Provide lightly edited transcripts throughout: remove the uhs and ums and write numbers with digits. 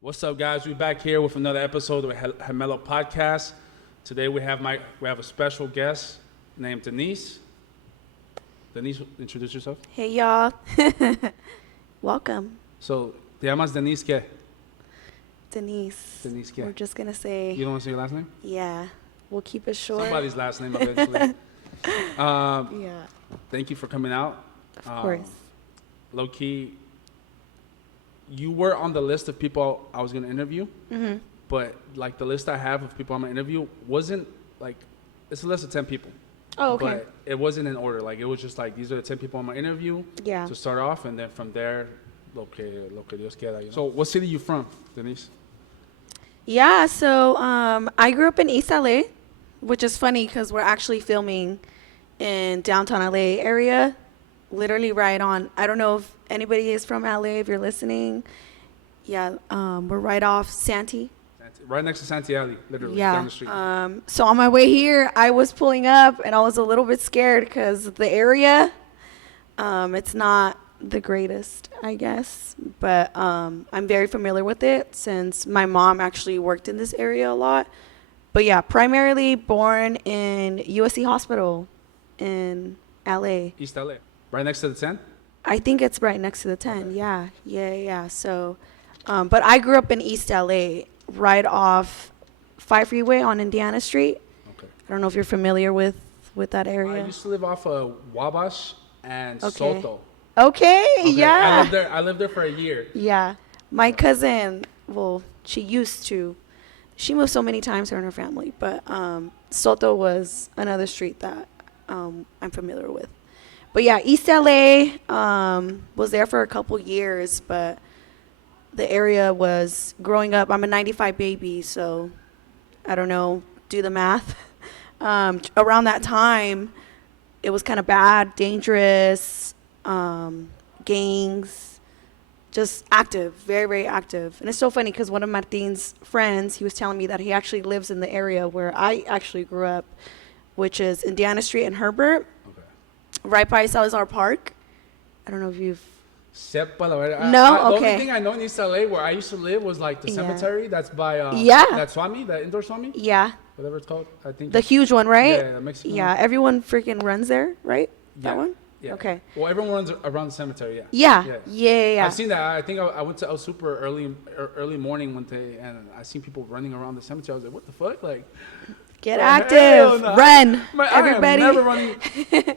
What's up, guys? We're back here with another episode of the Gemelo Podcast. Today we have a special guest named Denise. Denise, introduce yourself. Hey, y'all. Welcome. So, ¿te llamas Denise qué? Denise. Denise qué? We're just going to say, You don't want to say your last name? yeah, we'll keep it short. Somebody's last name eventually. Yeah, Thank you for coming out. of course. Low key, you were on the list of people I was going to interview, but like the list I have of people I'm going to interview wasn't like, it's a list of 10 people. Oh, okay. But it wasn't in order. Like, it was just like, these are the 10 people I'm going to interview Yeah. to start off, and then from there, lo que Dios quiera. You know? So, what city you from, Denise? Yeah, so I grew up in East LA, which is funny because we're actually filming in downtown LA area, literally right on. I don't know if anybody is from LA, if you're listening. Yeah, we're right off Santee. Right next to Santiago, literally, Yeah. down the street. So on my way here, I was pulling up and I was a little bit scared because the area, it's not the greatest, I guess. But I'm very familiar with it since my mom actually worked in this area a lot. But yeah, primarily born in USC Hospital in LA. East LA. Right next to the 10? I think it's right next to the 10. Okay. Yeah. So, but I grew up in East LA, right off 5 Freeway on Indiana Street. Okay. I don't know if you're familiar with that I area. used to live off of Wabash and Okay. Soto. Okay, Okay, yeah. I lived there for a year. Yeah. My cousin, well, she used to. She moved so many times, her and her family. But Soto was another street that I'm familiar with. But yeah, East LA, was there for a couple years, but the area was growing up. I'm a 95 baby, so I don't know, do the math. Around that time, it was kind of bad, dangerous, gangs, just active, very, very active. And it's so funny because one of Martin's friends, he was telling me that he actually lives in the area where I actually grew up, which is Indiana Street and Herbert, Okay. right by Salazar Park. I don't know if you've... Sepa la verga. No? The only Okay. thing I know in East LA where I used to live was like the Yeah. cemetery that's by Yeah. that Swami, that indoor Swami, Yeah, whatever it's called. I think the huge one, right? Yeah, the Mexican Yeah, one. everyone freaking runs there, right? Yeah. That one? Yeah. Okay. Well, everyone runs around the cemetery. Yeah. Yeah. Yeah. I've seen that. I think I went to El Super early morning one day, and I seen people running around the cemetery. I was like, what the fuck? Like, Get oh, active. hell no. Run. Man, Everybody.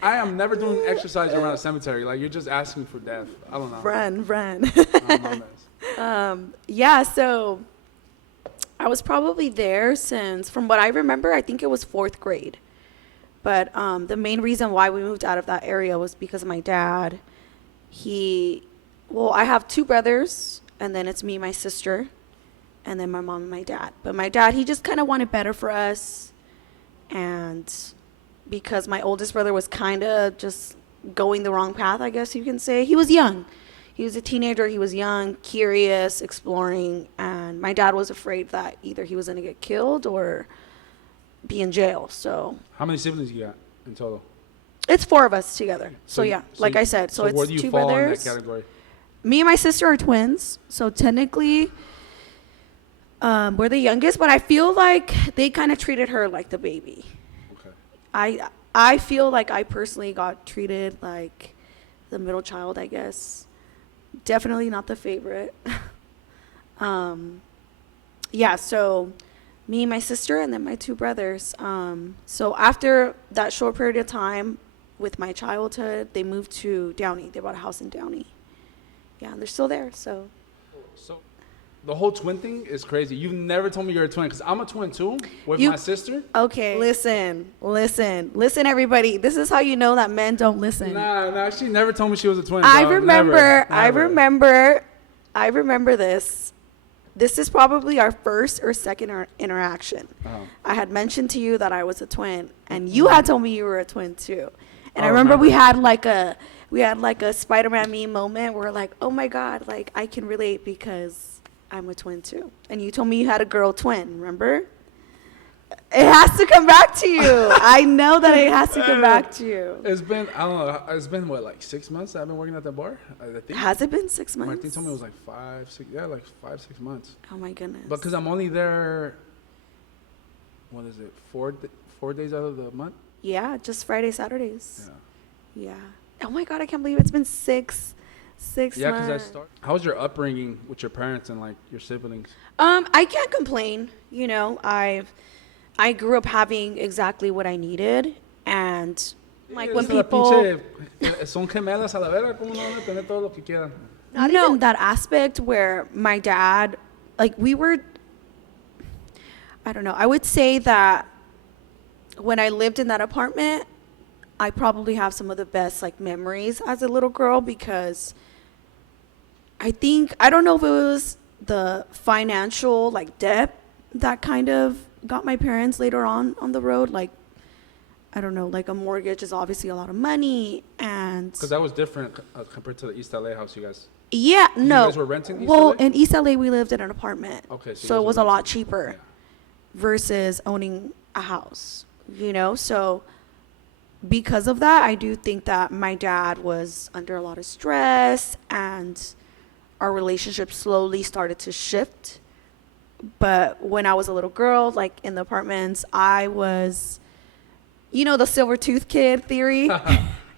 I am never doing exercise around a cemetery. Like, you're just asking for death. I don't know. Run. I don't know. Yeah, so I was probably there since, from what I remember, I think it was 4th grade. But the main reason why we moved out of that area was because of my dad. I have 2 brothers, and then it's me, my sister, and then my mom and my dad. But my dad, he just kind of wanted better for us. And because my oldest brother was kind of just going the wrong path, I guess you can say. He was young. He was a teenager. He was young, curious, exploring. And my dad was afraid that either he was going to get killed or be in jail. So How many siblings you got in total? it's 4 of us together. So yeah, so like you- I said, so where it's do you 2 fall brothers. in that category? Me and my sister are twins. So technically, we're the youngest, but I feel like they kind of treated her like the baby. Okay. I feel like I personally got treated like the middle child, I guess. Definitely not the favorite. Yeah, so me, my sister, and then my 2 brothers. So after that short period of time with my childhood, they moved to Downey. They bought a house in Downey. Yeah, they're still there, so. So the whole twin thing is crazy. You've never told me you're a twin, because I'm a twin too with You- my sister. Okay, listen, everybody. This is how you know that men don't listen. Nah, she never told me she was a twin. I dog. remember, Never. I remember this. This is probably our first or second interaction. Oh. I had mentioned to you that I was a twin, and you had told me you were a twin too. And I Oh, remember remember. we had like a Spider-Man meme moment where like, oh my God, like I can relate because I'm a twin too. And you told me you had a girl twin, remember? It has to come back to you. I know that it has to come back to you. It's been, I don't know, it's been what, like 6 months I've been working at the bar? I think. Has it been 6 months? Martin told me it was like 5, 6, yeah, like 5, 6 months. Oh my goodness. But because I'm only there, what is it, 4 days out of the month? Yeah, just Friday, Saturdays. Yeah. Yeah. Oh my God, I can't believe it's been six Yeah, months. because how was your upbringing with your parents and like your siblings? I can't complain. You know, I grew up having exactly what I needed, and like when people Son gemelas a la verga, ¿cómo no van a tener todo lo que quieran? not even that aspect where my dad, like we were, I don't know, I would say that when I lived in that apartment, I probably have some of the best like memories as a little girl, because I don't know if it was the financial like debt that kind of got my parents later on the road. Like, I don't know, like a mortgage is obviously a lot of money, and Because that was different compared to the East LA house you guys. yeah, no. You guys were renting East well, LA? in East LA we lived in an apartment. Okay, So it was a lot cheaper Yeah. versus owning a house, you know? So because of that, I do think that my dad was under a lot of stress, and our relationship slowly started to shift. But when I was a little girl, like in the apartments, I was, you know, the silver tooth kid theory.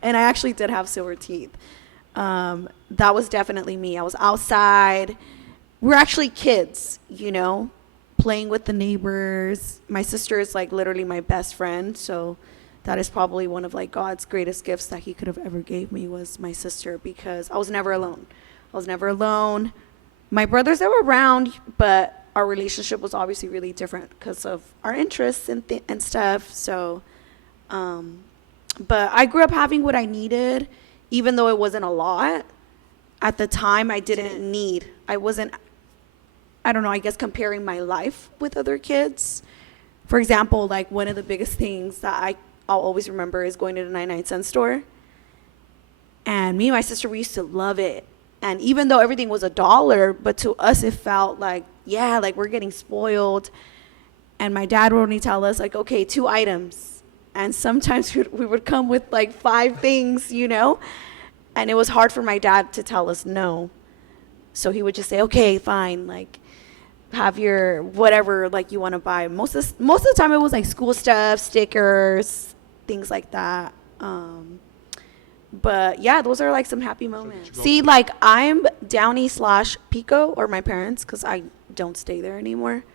And I actually did have silver teeth. That was definitely me. I was outside. We're actually kids, you know, playing with the neighbors. My sister is like literally my best friend. So that is probably one of like God's greatest gifts that he could have ever gave me, was my sister, because I was never alone. My brothers, they were around, but our relationship was obviously really different because of our interests and stuff. So, but I grew up having what I needed, even though it wasn't a lot. At the time, I didn't need. I wasn't, I don't know, I guess comparing my life with other kids. For example, like one of the biggest things that I'll always remember is going to the 99-cent store. And me and my sister, we used to love it. And even though everything was $1, but to us it felt like, yeah, like we're getting spoiled. And my dad would only tell us like, okay, 2 items. And sometimes we would come with like 5 things, you know? And it was hard for my dad to tell us no. So he would just say, okay, fine, like have your whatever like you want to buy. Most of the time it was like school stuff, stickers, things like that. But yeah, those are like some happy moments. See, like I'm Downey / Pico, or my parents, because I don't stay there anymore.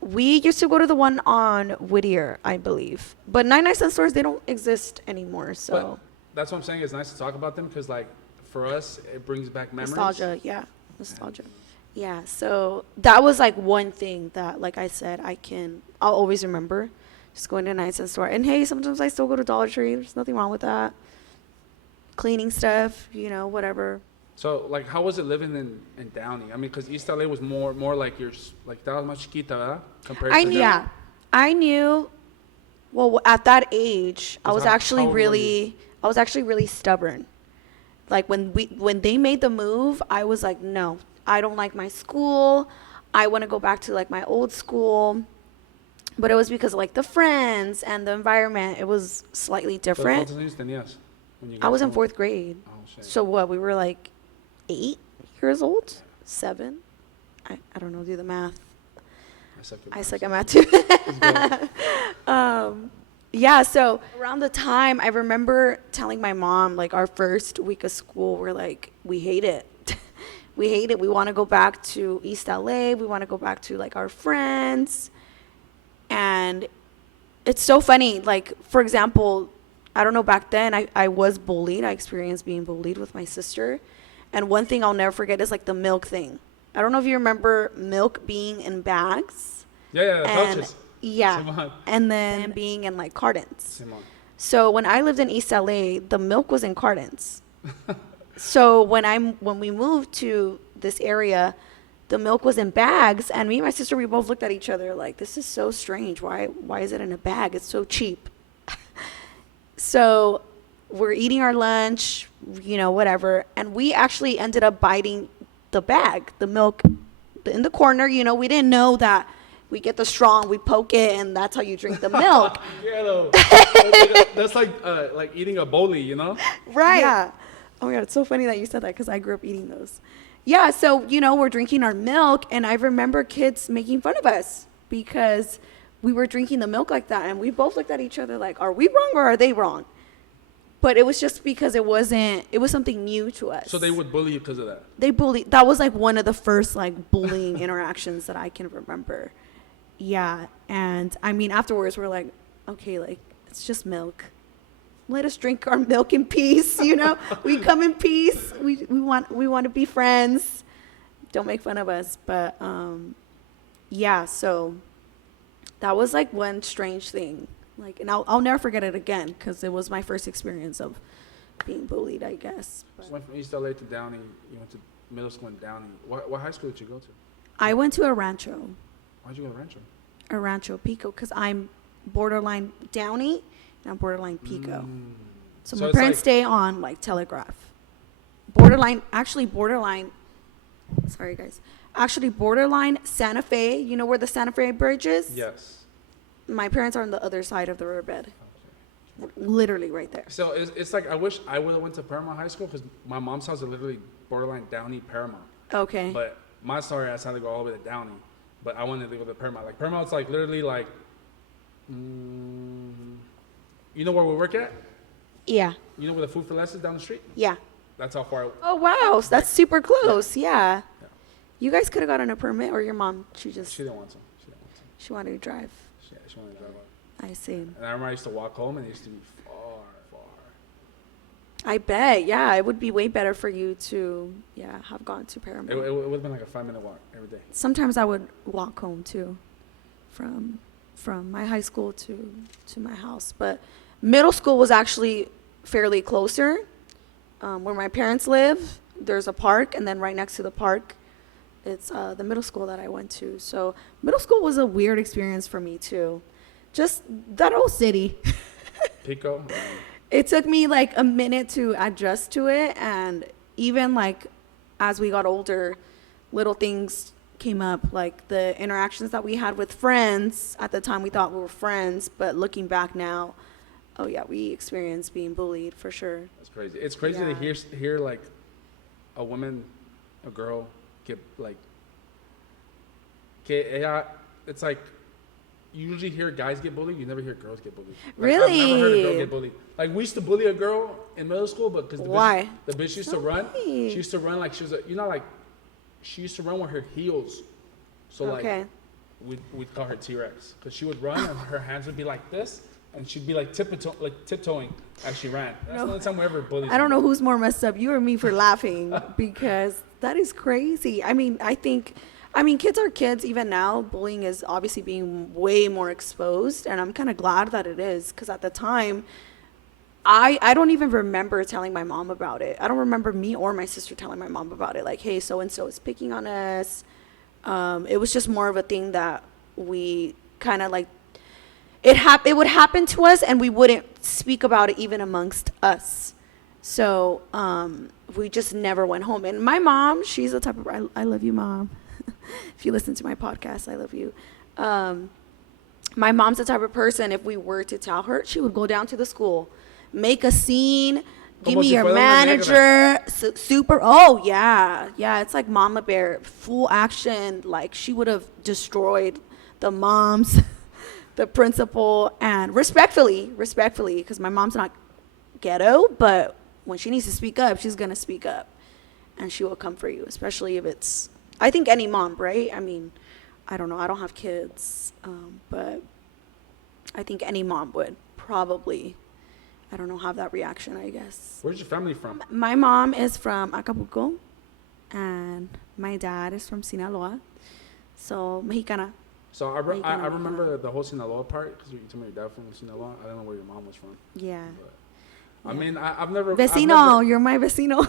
We used to go to the one on Whittier, I believe. But 99-cent stores, they don't exist anymore. So But that's what I'm saying. It's nice to talk about them because, like, for us, it brings back memories. nostalgia, yeah, nostalgia. Yeah, so that was like one thing that, like I said, I'll always remember. Just going to a 99-cent store. And hey, sometimes I still go to Dollar Tree. There's nothing wrong with that. Cleaning stuff, you know, whatever. So, like, how was it living in Downey? I mean, because East LA was more like like, that was más chiquita, ¿verdad? Compared to Yeah, I knew. Well, at that age, I was how actually old were you? really stubborn. Like when they made the move, I was like, no, I don't like my school. I want to go back to like my old school. But it was because of like the friends and the environment. It was slightly different. ¿Cuántos años tenías when you I was in got home? 4th grade. Oh, shit. So what? We were like 8 years old, 7. I don't know. Do the math. I suck at math too. Yeah. So around the time, I remember telling my mom, like our first week of school, we're like, we hate it. We hate it. We want to go back to East LA. We want to go back to like our friends. And it's so funny. Like, for example, I don't know, back then I was bullied. I experienced being bullied with my sister. And one thing I'll never forget is like the milk thing. I don't know if you remember milk being in bags. Yeah, the And pouches. yeah. Simón. And then being in like cartons. Simón. So when I lived in East LA, the milk was in cartons. So when we moved to this area, the milk was in bags, and me and my sister, we both looked at each other like, this is so strange. Why is it in a bag? It's so cheap. So we're eating our lunch, you know, whatever, and we actually ended up biting the bag, the milk in the corner. You know, we didn't know that we get the straw and we poke it, and that's how you drink the milk. Yeah, though. That's like eating a boli, you know? Right. Yeah. Oh my God, it's so funny that you said that because I grew up eating those. Yeah, so, we're drinking our milk, and I remember kids making fun of us because we were drinking the milk like that, and we both looked at each other like, are we wrong or are they wrong? But it was just because it was something new to us. So they would bully you because of that? They bullied. That was like one of the first like bullying interactions that I can remember. Yeah, and I mean afterwards we're like, okay, like it's just milk. Let us drink our milk in peace. We come in peace. We want to be friends. Don't make fun of us. But yeah, so that was like one strange thing. Like, and I'll never forget it again because it was my first experience of being bullied, I guess. So went from East LA to Downey. You went to middle school in Downey. What high school did you go to? I went to a Rancho. Why'd you go to Rancho? A Rancho Pico because I'm borderline Downey and I'm borderline Pico. So my parents stay on like Telegraph. Borderline Santa Fe. You know where the Santa Fe bridge is? Yes. My parents are on the other side of the riverbed. Literally right there. So it's like I wish I would have went to Paramount High School because my mom's house is literally borderline Downey Paramount. Okay. But my story, I had to go all the way to Downey. But I wanted to go to Paramount. Like Paramount's like literally like, you know where we work at? Yeah. You know where the Food for Less is down the street? Yeah. That's how far. Oh wow, so that's super close. Yeah. You guys could have gotten a permit, or your mom? She didn't want to. She wanted to drive. Yeah, she wanted to drive on. I see. And I remember I used to walk home, and it used to be far. I bet. Yeah, it would be way better for you to, have gone to Paramount. It would have been like a 5-minute walk every day. Sometimes I would walk home too, from my high school to my house. But middle school was actually fairly closer. Where my parents live, there's a park, and then right next to the park, it's the middle school that I went to. So middle school was a weird experience for me too. Just that old city. Pico. It took me like a minute to adjust to it, and even like as we got older, little things came up, like the interactions that we had with friends. At the time we thought we were friends, but looking back now, oh yeah, we experienced being bullied for sure. That's crazy. It's crazy to hear like a woman, a girl get like, it's like you usually hear guys get bullied, you never hear girls get bullied. Like, Really? I've never heard a girl get bullied. Like we used to bully a girl in middle school, but because the bitch used to run. She used to run like she was she used to run with her heels. So like we'd call her T-Rex because she would run and her hands would be like this. And she'd be like tiptoeing as she ran. That's the only time we ever bullied. I don't know who's more messed up, you or me, for laughing because that is crazy. I mean, kids are kids even now. Bullying is obviously being way more exposed, and I'm kind of glad that it is because at the time, I don't even remember telling my mom about it. I don't remember me or my sister telling my mom about it. Like, hey, so and so is picking on us. It was just more of a thing that we kind of like. It would happen to us, and we wouldn't speak about it even amongst us. So we just never went home. And my mom, she's the type of I love you, Mom. If you listen to my podcast, I love you. My mom's the type of person, if we were to tell her, she would go down to the school, make a scene, give me your manager, super. Oh yeah, it's like Mama Bear, full action. Like she would have destroyed the moms. The principal, and respectfully, because my mom's not ghetto, but when she needs to speak up, she's going to speak up. And she will come for you, especially if it's, I think any mom, right? I mean, I don't know. I don't have kids, but I think any mom would probably, I don't know, have that reaction, I guess. Where's your family from? My mom is from Acapulco, and my dad is from Sinaloa, so Mexicana. So I remember the whole Sinaloa part because you told me your dad from Sinaloa. I don't know where your mom was from. Yeah. But, I mean, I've never. Vecino, you're my vecino.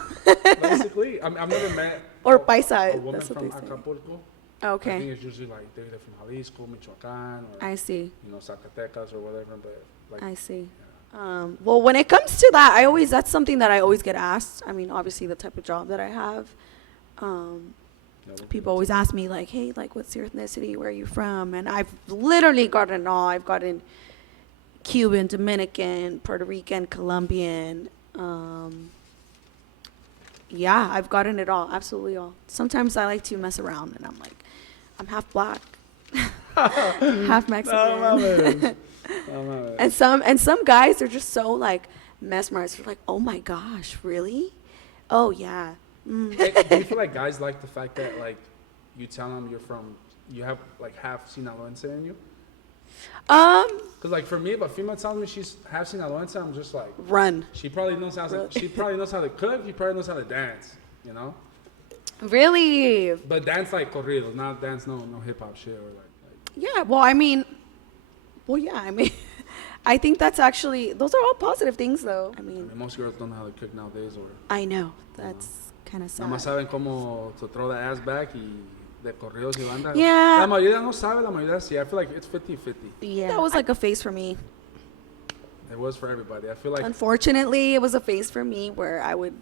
Basically, I've never met. Or paisa. A woman from Acapulco. Okay. I think it's usually like they're either from Jalisco, Michoacan, or I see. Zacatecas or whatever. But like, I see. Yeah. Well, when it comes to that, that's something that I always get asked. I mean, obviously the type of job that I have. People always ask me, like, hey, like, what's your ethnicity? Where are you from? And I've literally gotten it all. I've gotten Cuban, Dominican, Puerto Rican, Colombian. Yeah, I've gotten it all. Absolutely all. Sometimes I like to mess around, and I'm like, I'm half black, half Mexican. No, and some guys are just so, like, mesmerized. They're like, oh, my gosh, really? Oh, yeah. Hey, do you feel like guys like the fact that, like, you tell them you have, like, half Sinaloense in you? Because, like, for me, if a female tells me she's half Sinaloense, I'm just like, run. She probably knows how to, she probably knows how to cook. She probably knows how to dance, you know? Really? But dance like corridos, not dance no hip hop shit or like. Yeah, well, I mean, I think that's actually, those are all positive things, though. I mean, most girls don't know how to cook nowadays, or. I know, that's kind of sad. Nada más saben cómo to throw the ass back y de corridos y bandas. Yeah. La mayoría no sabe, la mayoría sí. I feel like it's 50-50. Yeah. That was like a phase for me. It was for everybody. I feel like. Unfortunately, it was a phase for me where I would,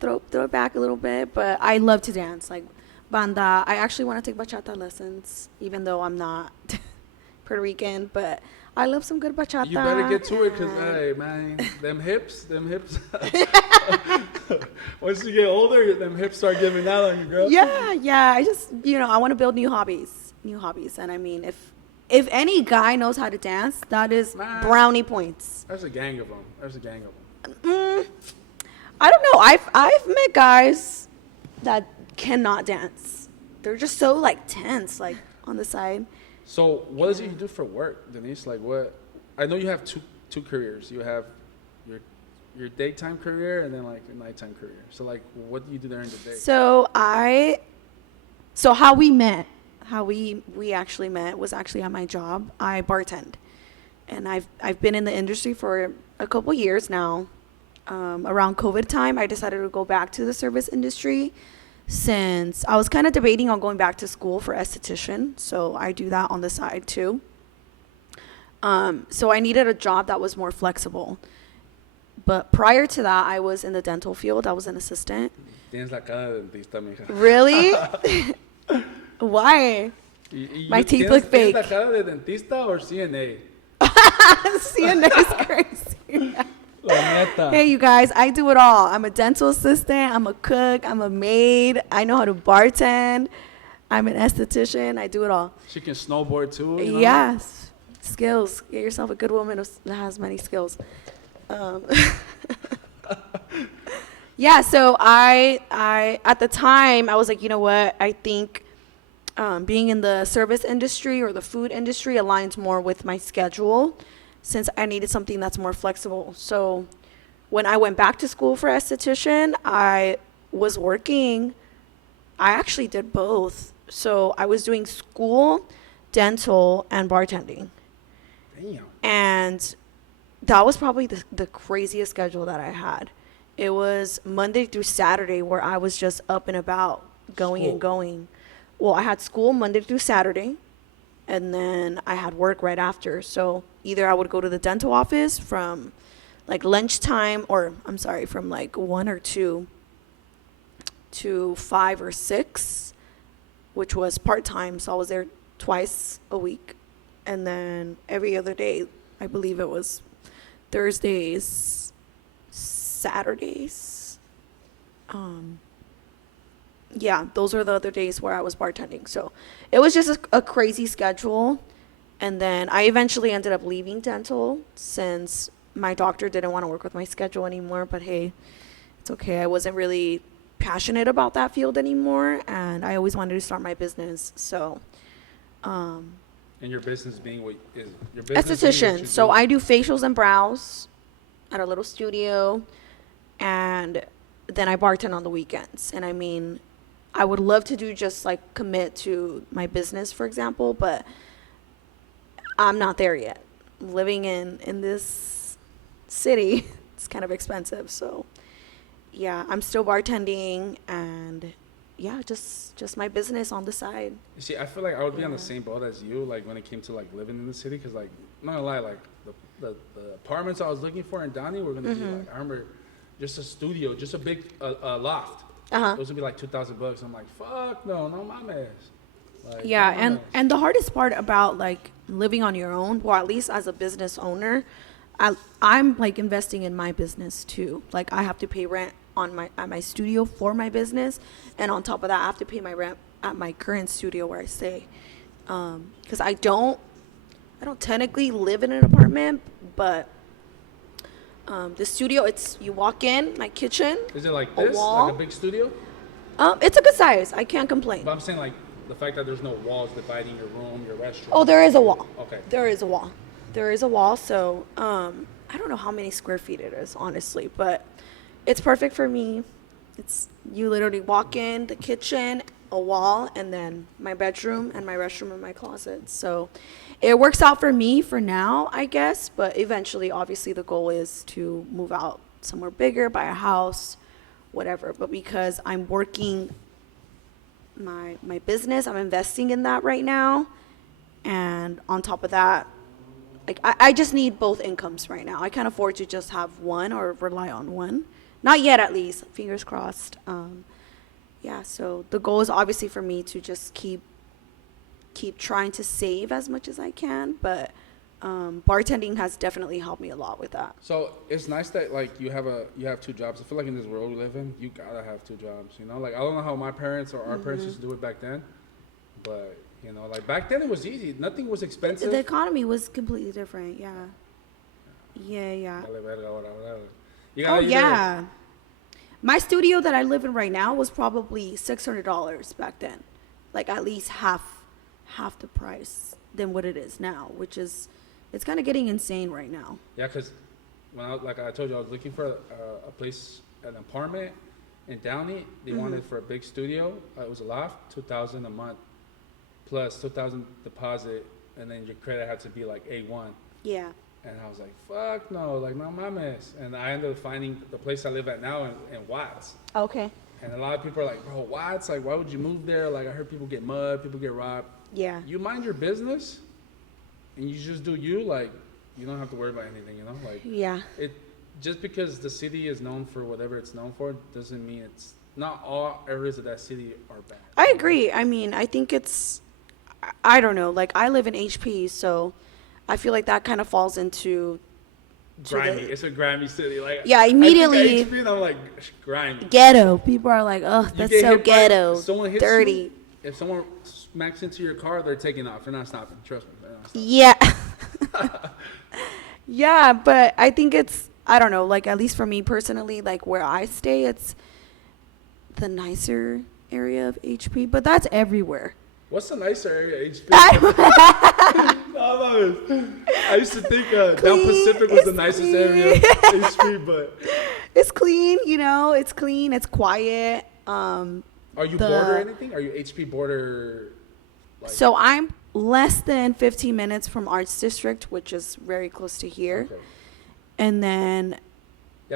throw it back a little bit, but I love to dance. Like, banda. I actually want to take bachata lessons, even though I'm not Puerto Rican, but I love some good bachata. You better get to it, because, hey, man, them hips. Once you get older, them hips start giving out on you, girl. Yeah. I just, I want to build new hobbies. And I mean, if any guy knows how to dance, that is brownie points. There's a gang of them. I don't know. I've met guys that cannot dance. They're just so, like, tense, like, on the side. So what is it you do for work, Denise? Like, what? I know you have two careers. You have your daytime career and then, like, your nighttime career. So, like, what do you do during the day? So how we actually met was actually at my job. I bartend, and I've been in the industry for a couple years now. Around COVID time, I decided to go back to the service industry, since I was kind of debating on going back to school for esthetician. So I do that on the side too. So I needed a job that was more flexible. But prior to that, I was in the dental field. I was an assistant. Tienes la cara de dentista, mija. Really? Why? My teeth look fake. ¿Tienes la cara de dentista or CNA? CNA is crazy. La neta. Hey, you guys, I do it all. I'm a dental assistant. I'm a cook. I'm a maid. I know how to bartend. I'm an esthetician. I do it all. She can snowboard too. Yes. Skills. Get yourself a good woman that has many skills. Yeah, so I at the time, I was like, you know what? I think being in the service industry or the food industry aligns more with my schedule, since I needed something that's more flexible. So when I went back to school for esthetician, I was working. I actually did both. So I was doing school, dental, and bartending. Damn. And that was probably the craziest schedule that I had. It was Monday through Saturday where I was just up and about, going. Well, I had school Monday through Saturday, and then I had work right after. So either I would go to the dental office from like lunchtime, from like 1 or 2 to 5 or 6, which was part-time. So I was there twice a week. And then every other day, I believe it was Thursdays, Saturdays. Yeah, those are the other days where I was bartending. So it was just a crazy schedule. And then I eventually ended up leaving dental since my doctor didn't want to work with my schedule anymore. But hey, it's okay. I wasn't really passionate about that field anymore, and I always wanted to start my business. So, and your business being what is your business? Esthetician. So I do facials and brows at a little studio, and then I bartend on the weekends. And I mean, I would love to do just like commit to my business, for example, but I'm not there yet. Living in this city, it's kind of expensive. So yeah, I'm still bartending, and yeah, just my business on the side. You see, I feel like I would be on the same boat as you, like when it came to like living in the city, because like, I'm not gonna lie, like the apartments I was looking for in Downey were gonna be like, I remember just a studio, just a big loft, it was gonna be like $2,000. I'm like, fuck no, no mames. Like, Yeah, no and the hardest part about like living on your own, well, at least as a business owner, I'm like investing in my business too. Like I have to pay rent at my studio for my business, and on top of that, I have to pay my rent at my current studio where I stay. Because I don't technically live in an apartment, but the studio, it's you walk in my kitchen. Is it like a this, wall. like a big studio? It's a good size. I can't complain. But I'm saying like the fact that there's no walls dividing your room, your restroom. Oh, there is a wall. Okay. There is a wall. There is a wall. So I don't know how many square feet it is, honestly, but it's perfect for me. It's you literally walk in the kitchen, a wall, and then my bedroom and my restroom and my closet. So it works out for me for now, I guess. But eventually, obviously, the goal is to move out somewhere bigger, buy a house, whatever. But because I'm working my business, I'm investing in that right now. And on top of that, like I just need both incomes right now. I can't afford to just have one or rely on one. Not yet, at least. Fingers crossed. Yeah, so the goal is obviously for me to just keep trying to save as much as I can, but bartending has definitely helped me a lot with that. So it's nice that like you have two jobs. I feel like in this world we live in, you gotta have two jobs. You know, like I don't know how my parents or our parents used to do it back then, but you know, like back then it was easy. Nothing was expensive. The economy was completely different. Yeah. Oh yeah. My studio that I live in right now was probably $600 back then, like at least half the price than what it is now, which is it's kind of getting insane right now. Yeah, because when like I told you, I was looking for a place, an apartment in Downey. They wanted for a big studio. It was a loft, $2,000 a month, plus $2,000 deposit, and then your credit had to be like A1. Yeah. And I was like, fuck no, like no mames. And I ended up finding the place I live at now in Watts. Okay. And a lot of people are like, bro, Watts, like why would you move there? Like I heard people get mugged, people get robbed. Yeah. You mind your business, and you just do you. Like you don't have to worry about anything, you know. Like yeah. It just because the city is known for whatever it's known for doesn't mean it's not all areas of that city are bad. I agree. I mean, I think it's I don't know. Like I live in HP, so I feel like that kind of falls into grimy. It's a grimy city. Like yeah, immediately. I think HP, and I'm like grimy. Ghetto. People are like, oh, that's so ghetto. Someone hits dirty. You, if someone smacks into your car, they're taking off. They're not stopping. Trust me. They're not stopping. Yeah. Yeah, but I think it's I don't know. Like at least for me personally, like where I stay, it's the nicer area of HP, but that's everywhere. What's the nicer area, HP? I used to think down Pacific was the nicest area of HP, but it's clean, you know. It's clean. It's quiet. Are you bored or anything? Are you HP border? Like, so I'm less than 15 minutes from Arts District, which is very close to here. Okay. And then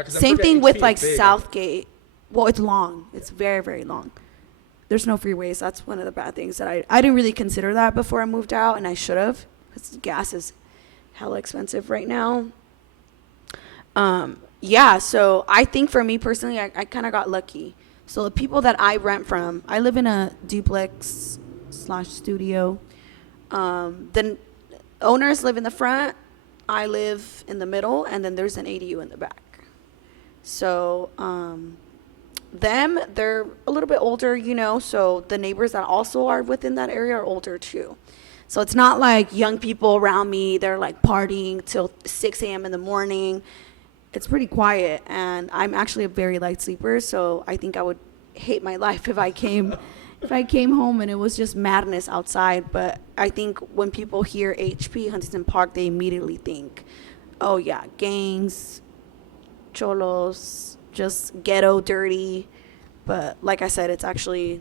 same thing with like big, Southgate. Well, it's long. It's very, very long. There's no freeways. That's one of the bad things that I didn't really consider that before I moved out, and I should have, because gas is hella expensive right now. Yeah, so I think for me personally, I kind of got lucky. So the people that I rent from, I live in a duplex / studio. The owners live in the front. I live in the middle, and then there's an ADU in the back. So they're a little bit older, you know, so the neighbors that also are within that area are older too. So it's not like young people around me, they're like partying till 6 a.m. in the morning. It's pretty quiet, and I'm actually a very light sleeper, so I think I would hate my life if I came home and it was just madness outside. But I think when people hear HP, Huntington Park, they immediately think, oh yeah, gangs, cholos, just ghetto, dirty. But like I said, it's actually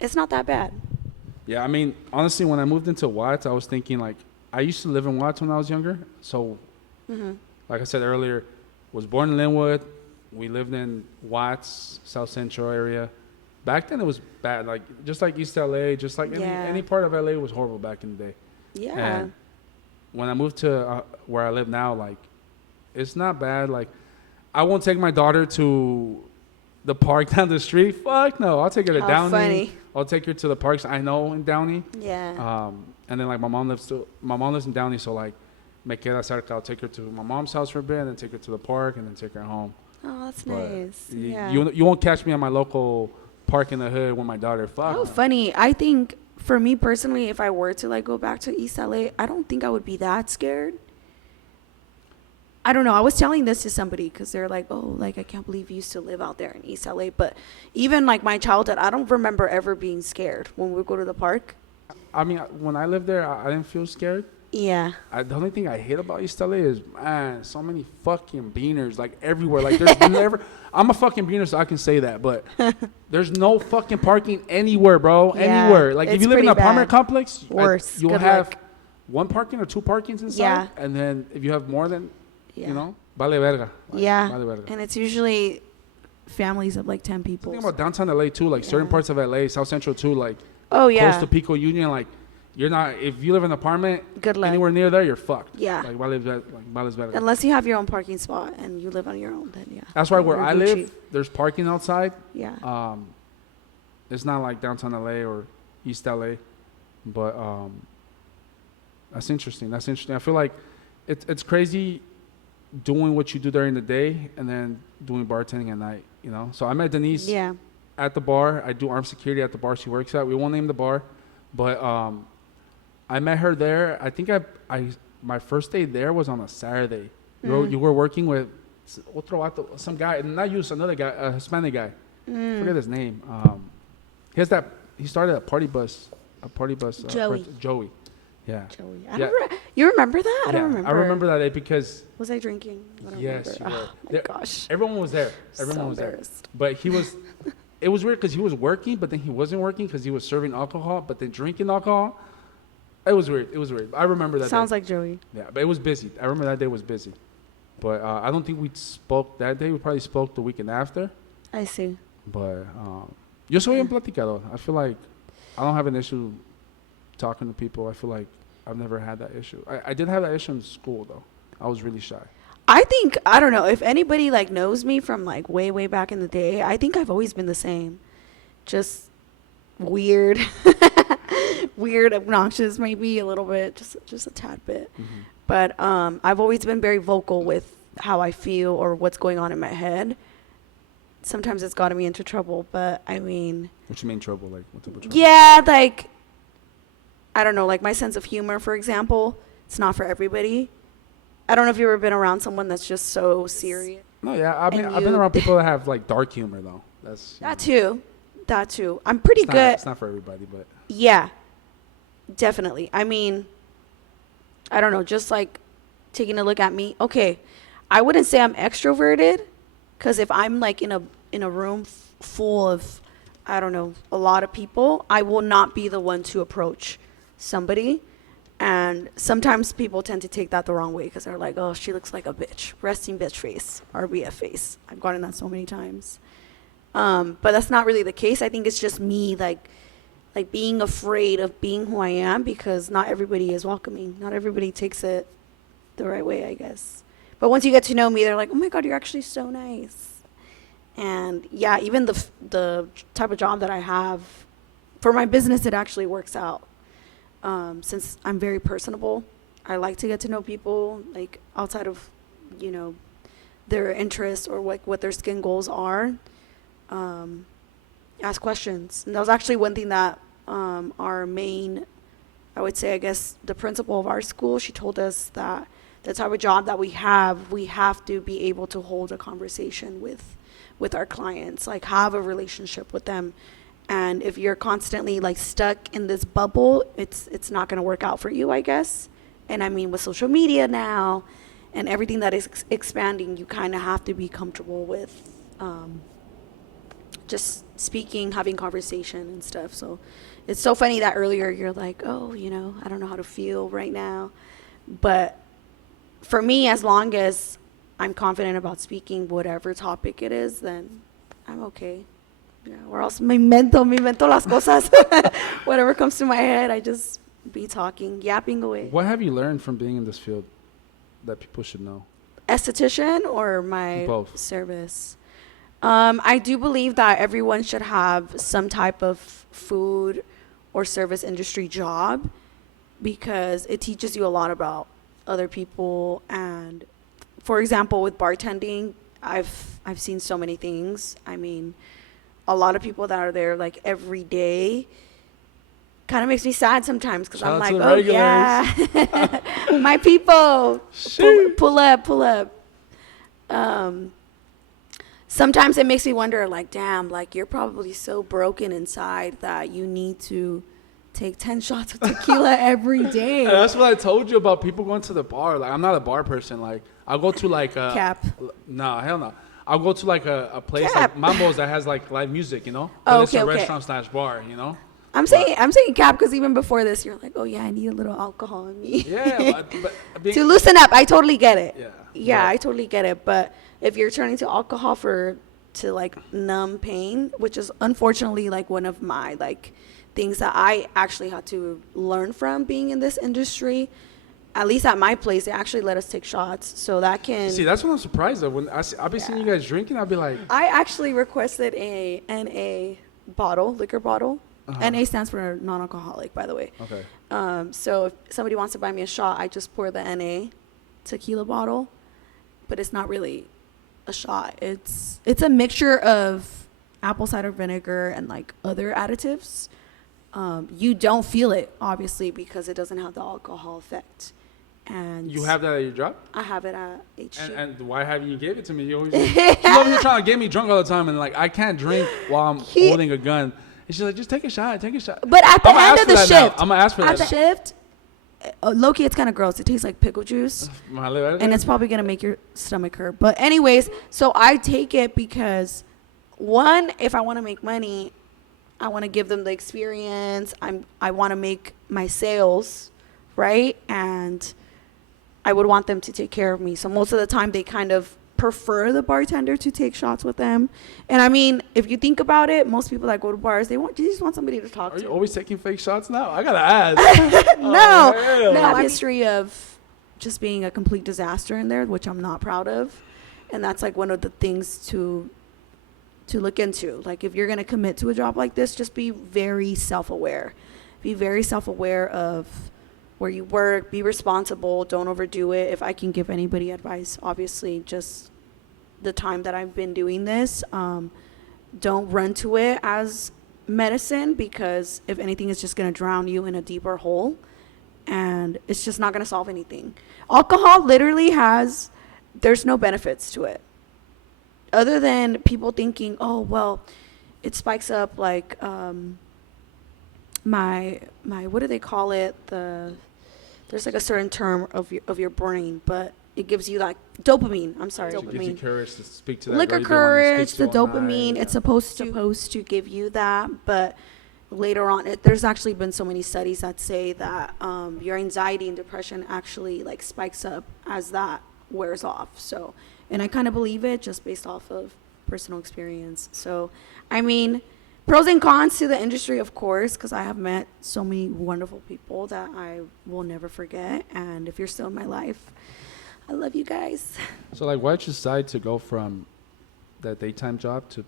it's not that bad. Yeah, I mean, honestly, when I moved into Watts, I was thinking like I used to live in Watts when I was younger. So like I said earlier, was born in Linwood. We lived in Watts, South Central area. Back then it was bad, like just like East LA, just like any part of LA was horrible back in the day. Yeah. And when I moved to where I live now, like it's not bad. Like I won't take my daughter to The park down the street? Fuck no. I'll take her to How Downey. funny. I'll take her to the parks I know in Downey. Yeah. And then like my mom lives in Downey, so like me queda cerca. I'll take her to my mom's house for a bit, and then take her to the park, and then take her home. Oh, that's But nice. Yeah. You won't catch me at my local park in the hood with my daughter. Fuck. Oh, funny. I think for me personally, if I were to like go back to East LA, I don't think I would be that scared. I don't know. I was telling this to somebody because they're like, oh, like, I can't believe you used to live out there in East LA. But even like my childhood, I don't remember ever being scared when we would go to the park. I mean, when I lived there, I didn't feel scared. Yeah. The only thing I hate about East LA is, man, so many fucking beaners, like everywhere. Like there's never, I'm a fucking beaner, so I can say that, but there's no fucking parking anywhere, bro. Yeah, Anywhere. Like if you live in an apartment complex, worse. You'll have one parking or two parkings inside. Yeah. And then if you have more than, Yeah. you know, vale verga. Like, Yeah. Vale verga. And it's usually families of like 10 The people. thing about downtown LA too, like certain parts of LA, South Central too, like Oh, yeah. close to Pico Union, like you're not, if you live in an apartment Good luck. anywhere near there, you're fucked. Yeah. Like vales verga. Unless you have your own parking spot and you live on your own, then yeah. That's why where You're I Gucci. live, there's parking outside. Yeah. It's not like downtown LA or East LA, but that's interesting. I feel like it's crazy doing what you do during the day and then doing bartending at night. You know. So I met Denise Yeah. at the bar. I do armed security at the bar she works at. We won't name the bar, but I met her there. I think I my first day there was on a Saturday. You were working with some guy, not you, another guy, a Hispanic guy. I forget his name. He started a party bus. Joey. Yeah. Joey. You remember that? I don't remember. I remember that day because. Was I drinking? I don't yes, remember. you were. Oh my gosh. Everyone was there. Everyone was there. But he was. It was weird because he was working, but then he wasn't working because he was serving alcohol, but then drinking alcohol. It was weird. I remember that. Sounds day. like Joey. Yeah, but it was busy. I remember that day was busy. But I don't think we spoke that day. We probably spoke the weekend after. I see. But yo soy un platicador. I feel like I don't have an issue talking to people. I feel like I've never had that issue. I did have that issue in school, though. I was really shy. I don't know, if anybody like knows me from like way, way back in the day, I think I've always been the same. Just weird. Weird, obnoxious, maybe a little bit, just a tad bit. Mm-hmm. But I've always been very vocal with how I feel or what's going on in my head. Sometimes it's gotten me into trouble, but I mean... What you mean trouble? Like, what type of trouble? Yeah, like, I don't know, like my sense of humor, for example, it's not for everybody. I don't know if you've ever been around someone that's just so serious. No, yeah, I've been around people that have like dark humor, though. That too. I'm pretty good. It's not for everybody, but... Yeah, definitely. I mean, I don't know, just like taking a look at me. Okay, I wouldn't say I'm extroverted, because if I'm like in a room full of, I don't know, a lot of people, I will not be the one to approach somebody. And sometimes people tend to take that the wrong way because they're like, oh, she looks like a bitch. Resting bitch face, RBF face. I've gotten that so many times. But that's not really the case. I think it's just me like being afraid of being who I am because not everybody is welcoming. Not everybody takes it the right way, I guess. But once you get to know me, they're like, oh my God, you're actually so nice. And yeah, even the type of job that I have, for my business, it actually works out. Since I'm very personable, I like to get to know people, like outside of, you know, their interests or what their skin goals are. Ask questions. And that was actually one thing that our main, I would say, I guess, the principal of our school, she told us that the type of job that we have to be able to hold a conversation with our clients, like have a relationship with them. And if you're constantly like stuck in this bubble, it's not going to work out for you, I guess. And I mean, with social media now and everything that is expanding, you kind of have to be comfortable with just speaking, having conversation and stuff. So it's so funny that earlier you're like, oh, you know, I don't know how to feel right now. But for me, as long as I'm confident about speaking whatever topic it is, then I'm okay. Yeah, or else me invento las cosas. Whatever comes to my head, I just be talking, yapping away. What have you learned from being in this field that people should know? Esthetician or my Both. service? I do believe that everyone should have some type of food or service industry job because it teaches you a lot about other people. And for example, with bartending, I've seen so many things. I mean, a lot of people that are there like every day kind of makes me sad sometimes because I'm like, oh yeah, my people, pull up. Sometimes it makes me wonder, like, damn, like you're probably so broken inside that you need to take 10 shots of tequila every day. And that's what I told you about people going to the bar. Like, I'm not a bar person. Like, I'll go to like a Cap. No, hell no. I'll go to like a place Cap. like Mambo's that has like live music, you know? Oh, but it's a okay. restaurant / bar, you know? I'm saying cap because even before this, you're like, oh yeah, I need a little alcohol in me. Yeah, to loosen up. I totally get it. Yeah, I totally get it. But if you're turning to alcohol to like numb pain, which is unfortunately like one of my like things that I actually had to learn from being in this industry. At least at my place, they actually let us take shots, so that can. See, that's what I'm surprised of. When I'll be seeing you guys drinking, I'll be like. I actually requested a NA bottle, liquor bottle. NA stands for non-alcoholic, by the way. Okay. So if somebody wants to buy me a shot, I just pour the NA tequila bottle, but it's not really a shot. It's a mixture of apple cider vinegar and like other additives. You don't feel it, obviously, because it doesn't have the alcohol effect. And you have that at your job? I have it at HG. And why haven't you gave it to me? You always she's over here trying to get me drunk all the time, and like I can't drink while I'm holding a gun. And she's like, just take a shot. But at the end of the shift, I'm gonna ask for that. At the shift, low-key, it's kind of gross. It tastes like pickle juice, and it's probably gonna make your stomach hurt. But anyways, so I take it because, one, if I want to make money, I want to give them the experience. I want to make my sales, right? And I would want them to take care of me. So most of the time, they kind of prefer the bartender to take shots with them. And I mean, if you think about it, most people that go to bars, they just want somebody to talk to. Are you always taking fake shots now? I gotta ask. No, I have a history of just being a complete disaster in there, which I'm not proud of. And that's like one of the things to look into. Like if you're gonna commit to a job like this, just be very self-aware. Be very self-aware of where you work, be responsible, don't overdo it. If I can give anybody advice, obviously just the time that I've been doing this, don't run to it as medicine, because if anything, it's just going to drown you in a deeper hole, and it's just not going to solve anything. Alcohol literally there's no benefits to it other than people thinking, oh, well, it spikes up like my what do they call it? There's like a certain term of your brain, but it gives you like dopamine. I'm sorry, dopamine. It gives you courage to speak to that liquor girl courage, the dopamine. It's supposed to give you that, but later on, there's actually been so many studies that say that your anxiety and depression actually like spikes up as that wears off. So, and I kind of believe it just based off of personal experience. So, I mean, pros and cons to the industry, of course, because I have met so many wonderful people that I will never forget. And if you're still in my life, I love you guys. So, like, why'd you decide to go from that daytime job to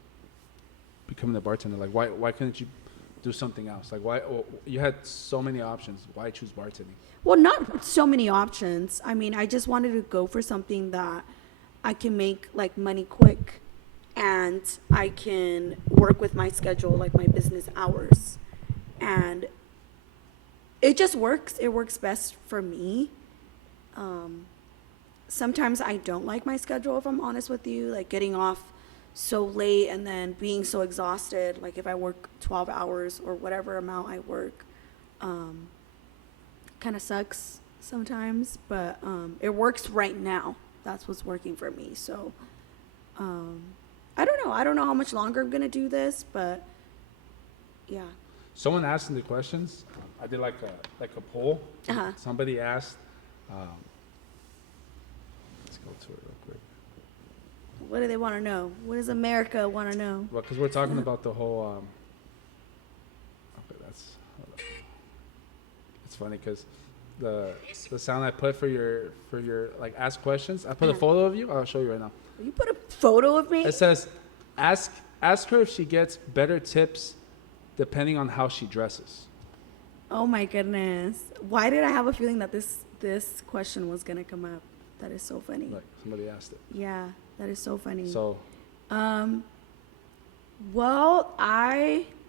becoming a bartender? Like, why couldn't you do something else? Like, why you had so many options? Why choose bartending? Well, not so many options. I mean, I just wanted to go for something that I can make like money quick, and I can work with my schedule, like my business hours. And it just works. It works best for me. Sometimes I don't like my schedule, if I'm honest with you, like getting off so late and then being so exhausted. Like if I work 12 hours or whatever amount I work, kind of sucks sometimes, but it works right now. That's what's working for me. So I don't know how much longer I'm gonna do this, but yeah. Someone asked in the questions. I did like a poll. Somebody asked. Let's go to it real quick. What do they want to know? What does America want to know? Well, because we're talking about the whole. Okay, it's funny because the sound I put for your like ask questions. I put a photo of you. I'll show you right now. You put a photo of me? It says, Ask her if she gets better tips depending on how she dresses. Oh my goodness. Why did I have a feeling that this question was going to come up? That is so funny. Like somebody asked it. Yeah, that is so funny. So, well,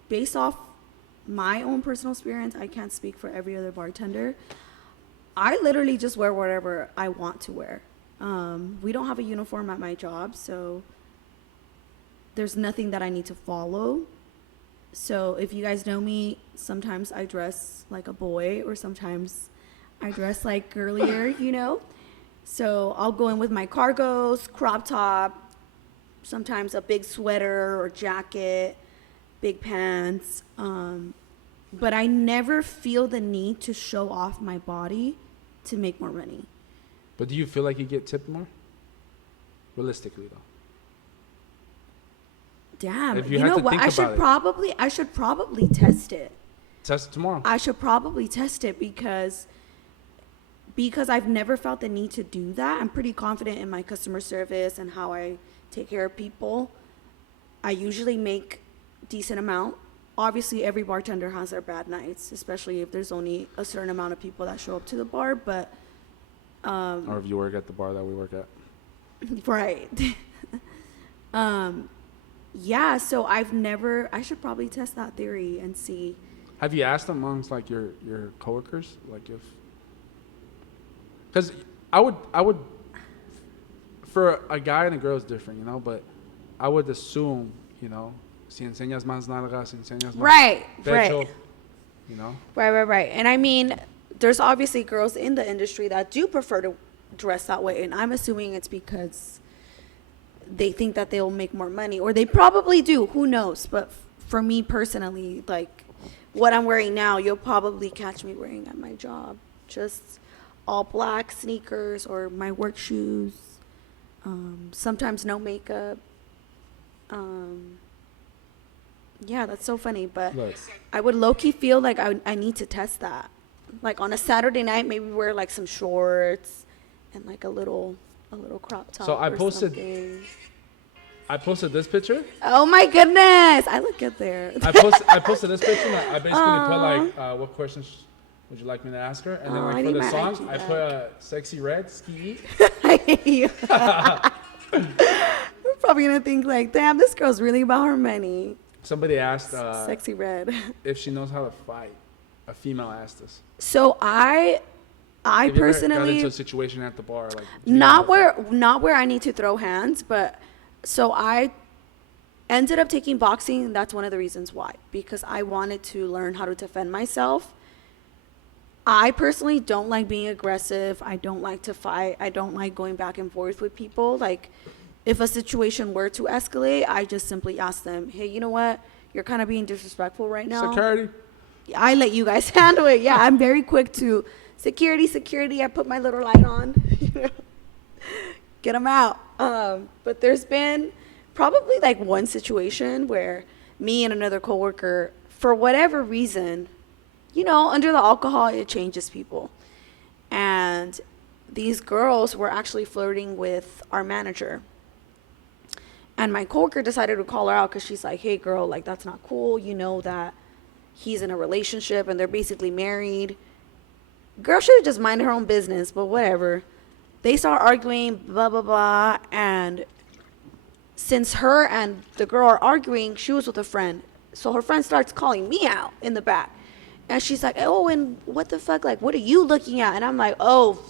based off my own personal experience, I can't speak for every other bartender. I literally just wear whatever I want to wear. We don't have a uniform at my job, so there's nothing that I need to follow. So if you guys know me, sometimes I dress like a boy or sometimes I dress like girlier, you know? So I'll go in with my cargos, crop top, sometimes a big sweater or jacket, big pants. But I never feel the need to show off my body to make more money. but do you feel like you get tipped more? Realistically, though. Damn, If you know what? I should probably test it. Test it tomorrow. I should probably test it because I've never felt the need to do that. I'm pretty confident in my customer service and how I take care of people. I usually make decent amount. Obviously, every bartender has their bad nights, especially if there's only a certain amount of people that show up to the bar. But or if you work at the bar that we work at. right. Yeah, so I should probably test that theory and see. Have you asked amongst like your coworkers, like if? Because I would, for a guy and a girl is different, you know. But I would assume, you know, si enseñas más nalgas, si enseñas más pecho, Right. you know. Right. And I mean, there's obviously girls in the industry that do prefer to dress that way, and I'm assuming it's because they think that they'll make more money, or they probably do. Who knows? But for me personally, like what I'm wearing now, you'll probably catch me wearing at my job. Just all black sneakers or my work shoes. Sometimes no makeup. Yeah, that's so funny. But Look. I would low-key feel like I need to test that. Like on a Saturday night, maybe wear like some shorts and like a little crop top. So I or posted. something. I posted this picture. Oh my goodness, I look good there. I posted this picture. And I basically put like, what questions would you like me to ask her? And then like for the songs, I put a sexy red ski. I hate you. I'm probably gonna think like, damn, this girl's really about her money. Somebody asked Sexy red. if she knows how to fight. A female asked us. So I If you ever got personally into a situation at the bar, like not where I need to throw hands, but so I ended up taking boxing, and that's one of the reasons why, because I wanted to learn how to defend myself. I personally don't like being aggressive. I don't like to fight. I don't like going back and forth with people. Like, if a situation were to escalate, I just simply ask them, hey, you know what? You're kind of being disrespectful right now. security. I let you guys handle it. Yeah, I'm very quick to security. I put my little light on. Get them out. But there's been probably like one situation where me and another coworker, for whatever reason, you know, under the alcohol, it changes people. And these girls were actually flirting with our manager. And my coworker decided to call her out because she's like, hey, girl, like, that's not cool. You know that he's in a relationship and they're basically married. Girl should have just minded her own business, but whatever. They start arguing, blah, blah, blah. And since her and the girl are arguing, she was with a friend. So her friend starts calling me out in the back. And she's like, oh, and what the fuck? Like, what are you looking at? And I'm like, oh,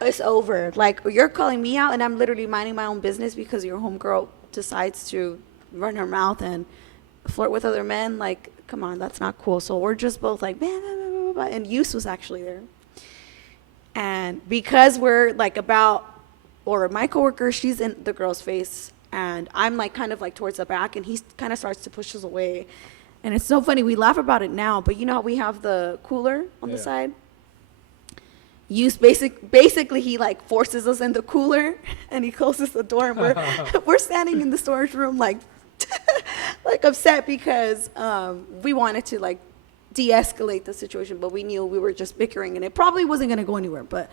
it's over. Like, you're calling me out and I'm literally minding my own business because your homegirl decides to run her mouth and flirt with other men. Like, come on, that's not cool. So we're just both like, blah, blah, blah, blah, blah. And Yus was actually there. And because we're like or my coworker, she's in the girl's face and I'm like kind of like towards the back and he kind of starts to push us away. And it's so funny. We laugh about it now, but you know how we have the cooler on the side? Yus basically he like forces us in the cooler and he closes the door and we're standing in the storage room like like upset because we wanted to like de-escalate the situation, but we knew we were just bickering and it probably wasn't going to go anywhere. But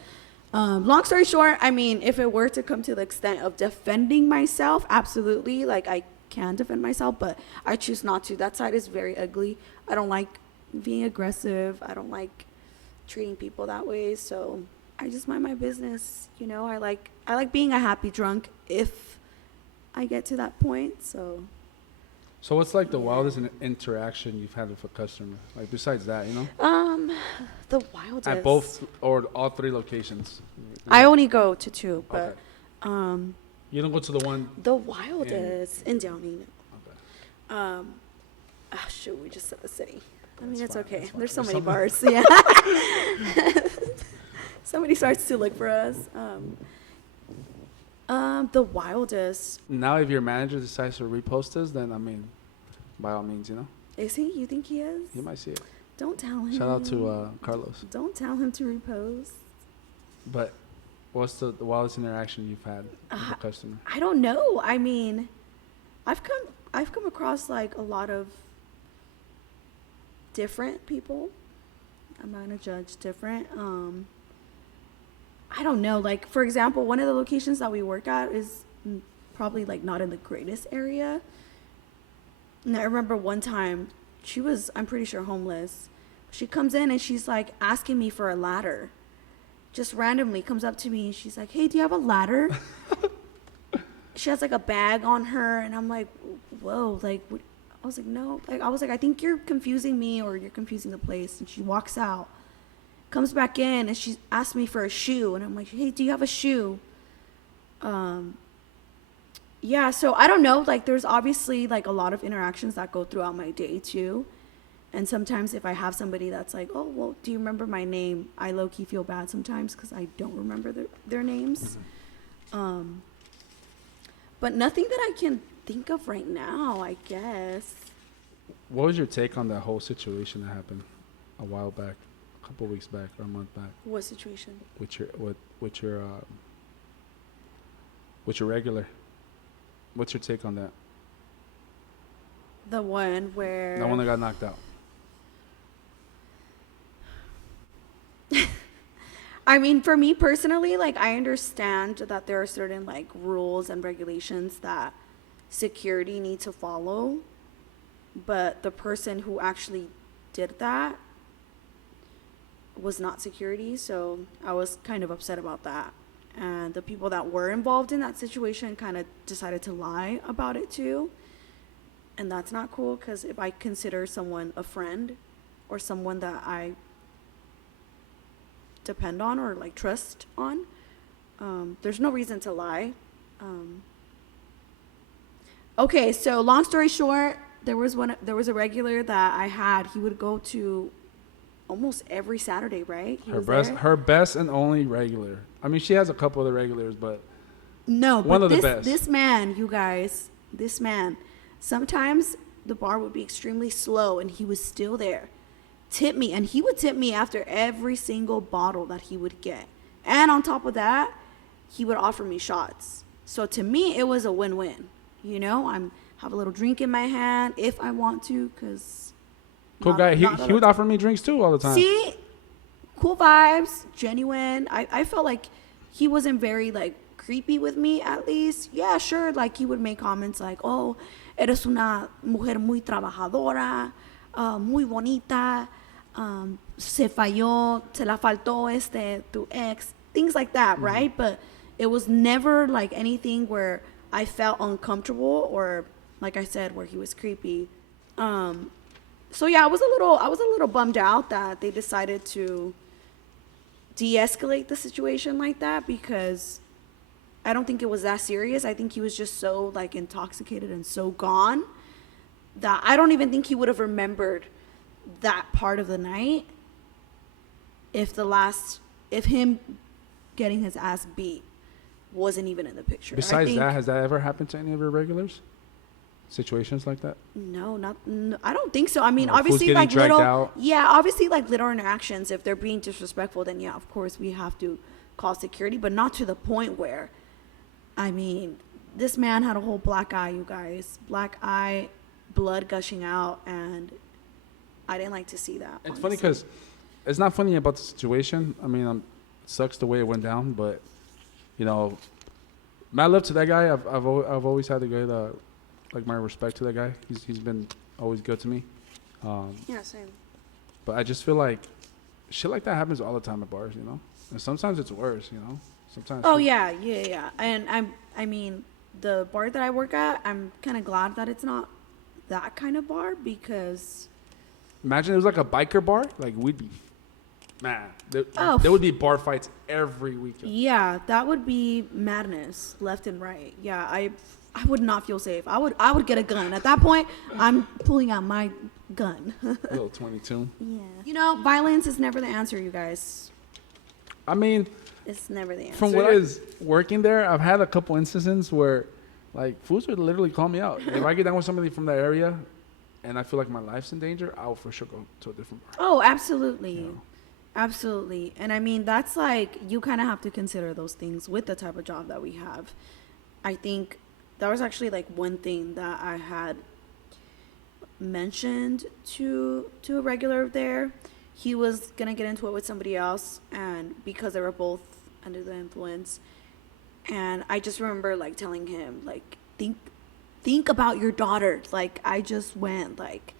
long story short, I mean, if it were to come to the extent of defending myself, absolutely, like can defend myself, but I choose not to. That side is very ugly. I don't like being aggressive. I don't like treating people that way. So I just mind my business. You know, I like being a happy drunk if I get to that point. So what's like the wildest interaction you've had with a customer? Like besides that, you know? The wildest. At both or all 3 locations. I only go to 2, but okay. You don't go to the one. The wildest in Downey. Okay. Shoot, we just said the city. I mean, That's it's fine, okay. fine. There's so many bars. Yeah. Somebody starts to look for us. The wildest. Now, if your manager decides to repost us, then I mean, by all means, you know. Is he? You think he is? You might see it. Don't tell him. Shout out to Carlos. Don't tell him to repost. But what's the wildest interaction you've had with a customer? I don't know. I mean, I've come across like a lot of different people. I'm not gonna judge different. I don't know. Like, for example, one of the locations that we work at is probably like not in the greatest area. And I remember one time she was, I'm pretty sure, homeless. She comes in and she's like asking me for a ladder. Just randomly comes up to me and she's like, "Hey, do you have a ladder?" She has like a bag on her, and I'm like, "Whoa!" Like, what? I was like, "No." Like, I was like, "I think you're confusing me, or you're confusing the place." And she walks out, comes back in, and she asked me for a shoe, and I'm like, "Hey, do you have a shoe?" Yeah. So I don't know. Like, there's obviously like a lot of interactions that go throughout my day too. And sometimes if I have somebody that's like, "Oh, well, do you remember my name?" I low-key feel bad sometimes because I don't remember their names. But nothing that I can think of right now, I guess. What was your take on that whole situation that happened a while back, a couple of weeks back or a month back? What situation? With your regular. What's your take on that? The one where... The one that got knocked out. I mean, for me personally, like, I understand that there are certain, like, rules and regulations that security need to follow. But the person who actually did that was not security. So I was kind of upset about that. And the people that were involved in that situation kind of decided to lie about it too. And that's not cool, because if I consider someone a friend or someone that I depend on or like trust on, there's no reason to lie. Okay, so long story short, there was a regular that I had. He would go to almost every Saturday, right? Her best and only regular. I mean, she has a couple other regulars, but no, one but of the best. This man, you guys, this man, sometimes the bar would be extremely slow and he was still there. Tip me, and he would tip me after every single bottle that he would get. And on top of that, he would offer me shots. So to me, it was a win-win. You know, have a little drink in my hand if I want to, because... Cool guy. He would offer me drinks too all the time. See? Cool vibes, genuine. I felt like he wasn't very, like, creepy with me, at least. Yeah, sure, like, he would make comments like, "Oh, eres una mujer muy trabajadora, muy bonita, se falló, se la faltó tu ex," things like that, right? But it was never like anything where I felt uncomfortable or, like I said, where he was creepy. So yeah, I was a little bummed out that they decided to de-escalate the situation like that, because I don't think it was that serious. I think he was just so like intoxicated and so gone that I don't even think he would have remembered that part of the night if him getting his ass beat wasn't even in the picture. Besides that, has that ever happened to any of your regulars? Situations like that? No, I don't think so. I mean, No, obviously, like out. obviously, like little interactions. If they're being disrespectful, then yeah, of course we have to call security, but not to the point where, I mean, this man had a whole black eye, you guys, black eye, blood gushing out, and I didn't like to see that. It's funny because it's not funny about the situation. I mean, it sucks the way it went down, but you know, mad love to that guy. I've always had a good like my respect to that guy. He's been always good to me. Yeah, same. But I just feel like shit like that happens all the time at bars, you know? And sometimes it's worse, you know? Sometimes. Oh, yeah. And I mean, the bar that I work at, I'm kind of glad that it's not that kind of bar because... Imagine it was like a biker bar. Like, we'd be... Man, there would be bar fights every weekend. Yeah, that would be madness left and right. Yeah, I would not feel safe. I would get a gun. At that point, I'm pulling out my gun. A little 22. Yeah. You know, violence is never the answer, you guys. I mean... It's never the answer. From what I was working there, I've had a couple instances where, like, fools would literally call me out. If I get down with somebody from that area and I feel like my life's in danger, I'll for sure go to a different bar. Oh, absolutely. You know? Absolutely. And I mean, that's like, you kind of have to consider those things with the type of job that we have. I think that was actually like one thing that I had mentioned to a regular there. He was going to get into it with somebody else, and because they were both under the influence. And I just remember like telling him, like, think about your daughter. Like, I just went like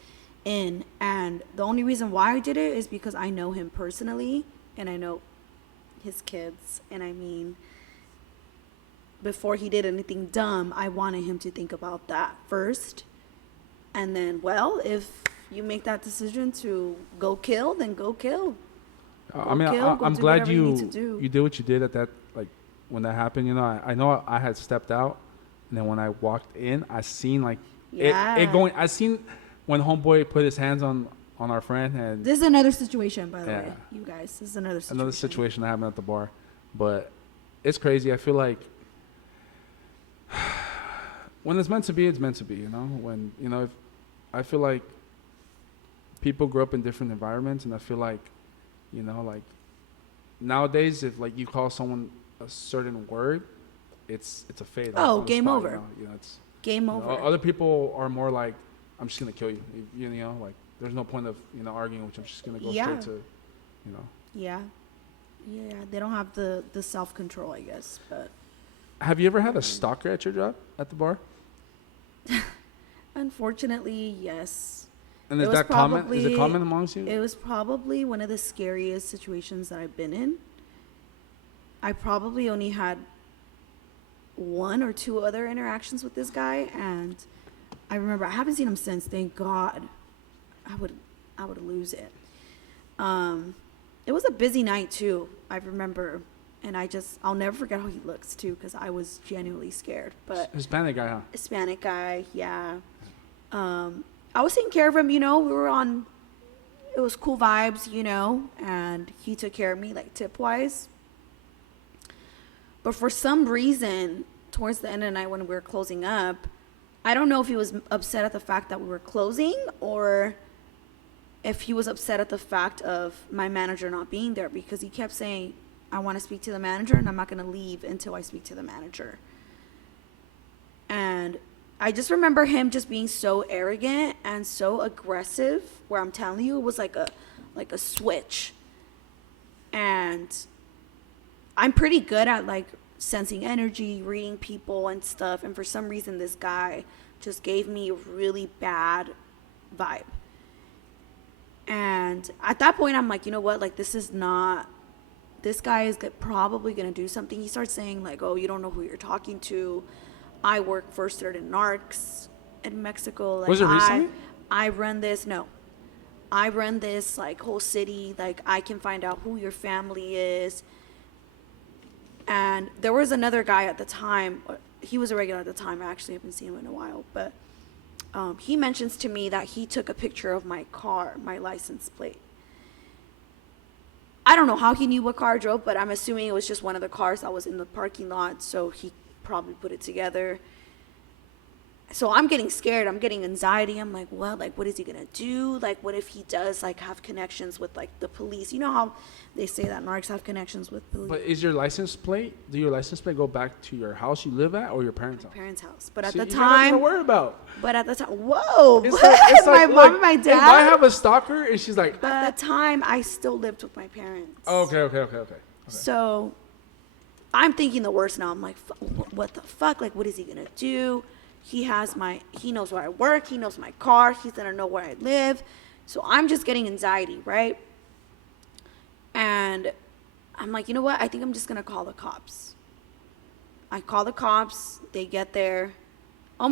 in, and the only reason why I did it is because I know him personally and I know his kids. And I mean, before he did anything dumb, I wanted him to think about that first. And then, well, if you make that decision to go kill, then go kill. I'm glad you did what you did at that, like, when that happened. You know, I know I had stepped out, and then when I walked in, I seen like it going. I seen when homeboy put his hands on our friend, and this is another situation, by the way, you guys. This is another situation that happened at the bar, but it's crazy. I feel like when it's meant to be, it's meant to be. You know, when if I feel like people grow up in different environments, and I feel like, like nowadays, if like you call someone a certain word, it's a fade. Oh, game over. It's game over. Other people are more like, I'm just gonna kill you. You know, like there's no point of arguing, which I'm just gonna go straight to, Yeah, they don't have the self-control, I guess. But have you ever had a stalker at your job at the bar? Unfortunately, yes. And is that common? Is it common amongst you? It was probably one of the scariest situations that I've been in. I probably only had 1 or 2 other interactions with this guy, and I remember I haven't seen him since. Thank God. I would lose it. It was a busy night too. I remember, and I'll never forget how he looks too, because I was genuinely scared. But Hispanic guy, huh? Hispanic guy, yeah. I was taking care of him, we were on, it was cool vibes, and he took care of me, like, tip-wise. But for some reason, towards the end of the night when we were closing up, I don't know if he was upset at the fact that we were closing, or if he was upset at the fact of my manager not being there, because he kept saying, I want to speak to the manager, and I'm not going to leave until I speak to the manager. And I just remember him just being so arrogant and so aggressive, where I'm telling you, it was like a switch. And I'm pretty good at like sensing energy, reading people and stuff. And for some reason, this guy just gave me a really bad vibe. And at that point, I'm like, you know what? Like, this guy is probably going to do something. He starts saying like, oh, you don't know who you're talking to. I work for certain narcs in Mexico. Like, was it recently? I run this like whole city. Like, I can find out who your family is. And there was another guy at the time. He was a regular at the time. I actually haven't seen him in a while. But he mentions to me that he took a picture of my car, my license plate. I don't know how he knew what car I drove, but I'm assuming it was just one of the cars that was in the parking lot. So he probably put it together. So I'm getting scared. I'm getting anxiety. I'm like, well, like, what is he gonna do? Like, what if he does like have connections with like the police? You know how they say that narcs have connections with police. But is your license plate? Do your license plate go back to your house you live at, or your parents' house? Parents' house. But at the You're time, not gonna worry about. But at the time, whoa! It's my like, mom and my dad. If I have a stalker, and she's like. But at the time, I still lived with my parents. Oh, okay. So I'm thinking the worst now. I'm like, what the fuck? Like, what is he gonna do? He knows where I work. He knows my car. He's going to know where I live. So I'm just getting anxiety, right? And I'm like, you know what? I think I'm just going to call the cops. I call the cops. They get there.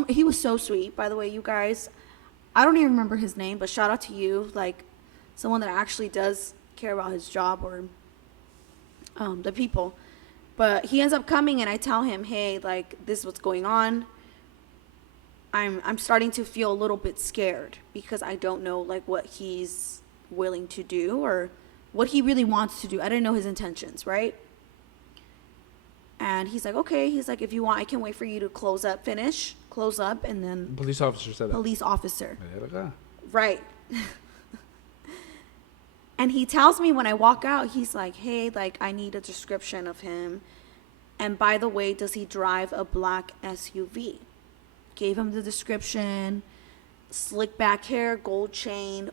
He was so sweet, by the way, you guys. I don't even remember his name, but shout out to you. Like, someone that actually does care about his job or the people. But he ends up coming, and I tell him, hey, like, this is what's going on. I'm starting to feel a little bit scared because I don't know, like, what he's willing to do or what he really wants to do. I didn't know his intentions, right? And he's like, okay. He's like, if you want, I can wait for you to close up, and then... Police officer said that. Police officer. Right. And he tells me when I walk out, he's like, hey, like, I need a description of him. And by the way, does he drive a black SUV? Gave him the description, slick back hair, gold chain,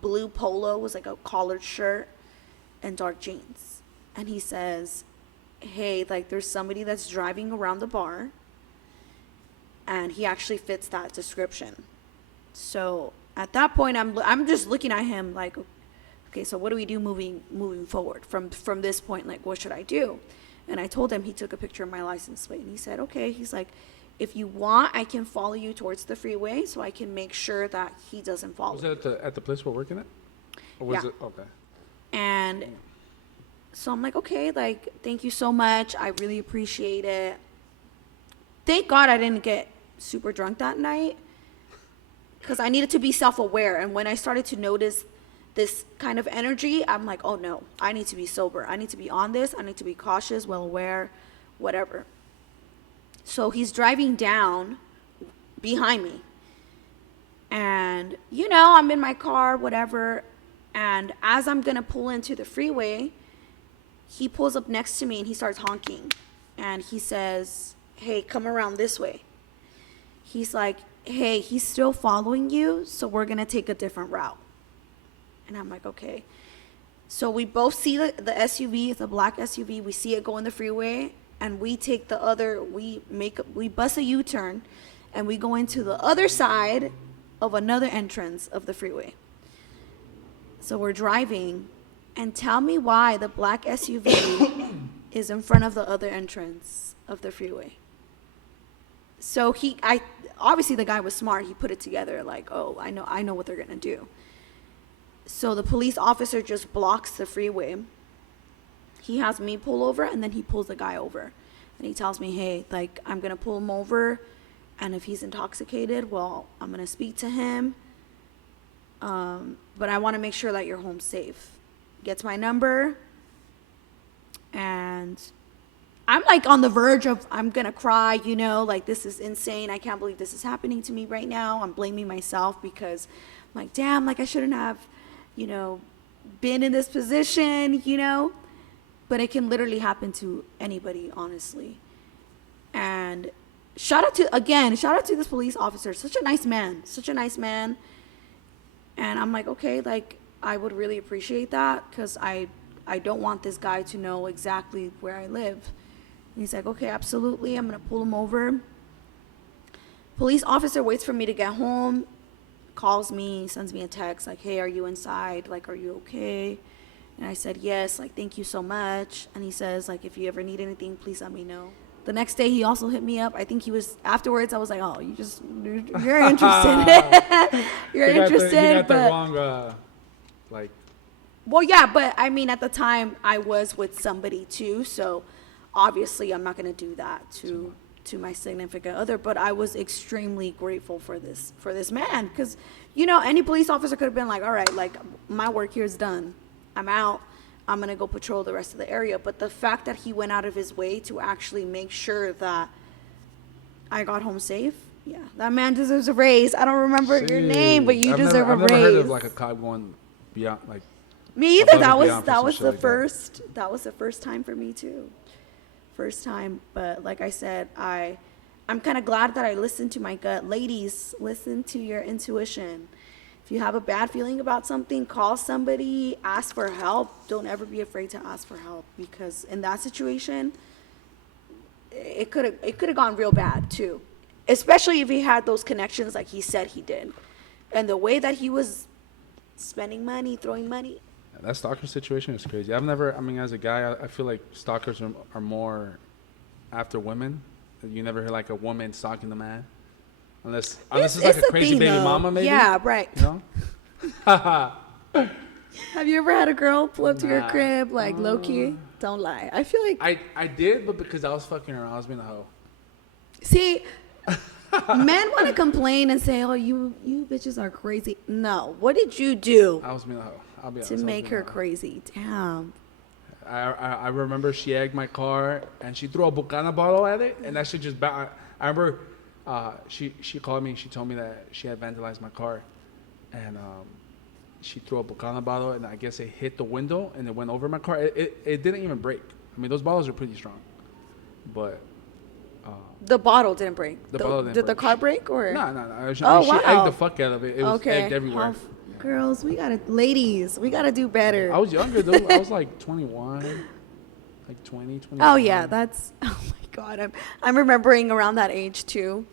blue polo, was like a collared shirt, and dark jeans. And he says, hey, like, there's somebody that's driving around the bar, and he actually fits that description. So at that point, I'm just looking at him like, okay, so what do we do moving forward from this point? Like, what should I do? And I told him, he took a picture of my license plate, and he said, okay. He's like, if you want, I can follow you towards the freeway so I can make sure that he doesn't follow. Was it at the place we're working at? Or was it? Okay. And so I'm like, okay, like, thank you so much. I really appreciate it. Thank God I didn't get super drunk that night because I needed to be self-aware. And when I started to notice this kind of energy, I'm like, oh no, I need to be sober. I need to be on this. I need to be cautious, well aware, whatever. So he's driving down behind me. And, you know, I'm in my car, whatever. And as I'm going to pull into the freeway, he pulls up next to me and he starts honking. And he says, hey, come around this way. He's like, hey, he's still following you, so we're going to take a different route. And I'm like, okay. So we both see the SUV, it's a black SUV. We see it go in the freeway. And we take we bust a U-turn, and we go into the other side of another entrance of the freeway. So we're driving, and tell me why the black SUV is in front of the other entrance of the freeway. So obviously the guy was smart. He put it together like, oh, I know what they're gonna do. So the police officer just blocks the freeway. He has me pull over, and then he pulls the guy over. And he tells me, hey, like, I'm going to pull him over, and if he's intoxicated, well, I'm going to speak to him. But I want to make sure that you're home safe. Gets my number, and I'm, like, on the verge of, I'm going to cry, you know, like, this is insane. I can't believe this is happening to me right now. I'm blaming myself because I'm like, damn, like, I shouldn't have, you know, been in this position, you know. But it can literally happen to anybody, honestly. And shout out to this police officer. Such a nice man. And I'm like, okay, like, I would really appreciate that because I don't want this guy to know exactly where I live. And he's like, okay, absolutely. I'm going to pull him over. Police officer waits for me to get home, calls me, sends me a text like, hey, are you inside? Like, are you okay? And I said, yes, like, thank you so much. And he says, like, if you ever need anything, please let me know. The next day, he also hit me up. I think afterwards, I was like, oh, you're interested. You're interested. You got the wrong, like. Well, yeah, but I mean, at the time, I was with somebody too. So obviously, I'm not going to do that to my significant other. But I was extremely grateful for this man. Because, you know, any police officer could have been like, all right, like, my work here is done. I'm out. I'm going to go patrol the rest of the area. But the fact that he went out of his way to actually make sure that I got home safe, yeah, that man deserves a raise. I don't remember your name, but you deserve a raise. I've never heard of like a cop going beyond, like. Me either. That was the first time for me too. First time, but like I said, I'm kind of glad that I listened to my gut. Ladies, listen to your intuition. If you have a bad feeling about something, call somebody, ask for help. Don't ever be afraid to ask for help because in that situation, it could have gone real bad too. especially if he had those connections like he said he did. And the way that he was spending money, throwing money. That stalker situation is crazy. I've never, I mean, as a guy, I feel like stalkers are more after women. You never hear like a woman stalking the man. Unless it's like a crazy thing, baby though. mama, maybe. Yeah, right. You know? Have you ever had a girl pull up to your crib, like, low-key? Don't lie. I feel like... I did, but because I was fucking her, I was being a hoe. See, men want to complain and say, oh, you bitches are crazy. No. What did you do I was being a hoe. I'll be honest. to make her crazy? Damn. I remember she egged my car, and she threw a Bucana bottle at it, and that shit just... I remember she called me, and she told me that she had vandalized my car, and... she threw a Bucana bottle, and I guess it hit the window, and it went over my car. It didn't even break. I mean, those bottles are pretty strong. But... the bottle didn't break. Bottle didn't did break. The car break? Or? No. She wow. egged the fuck out of it. It was egged everywhere. Girls, ladies, we gotta do better. I was younger, though. I was like 21. Like 20, 21. Oh, yeah. Oh, my God. I'm remembering around that age, too.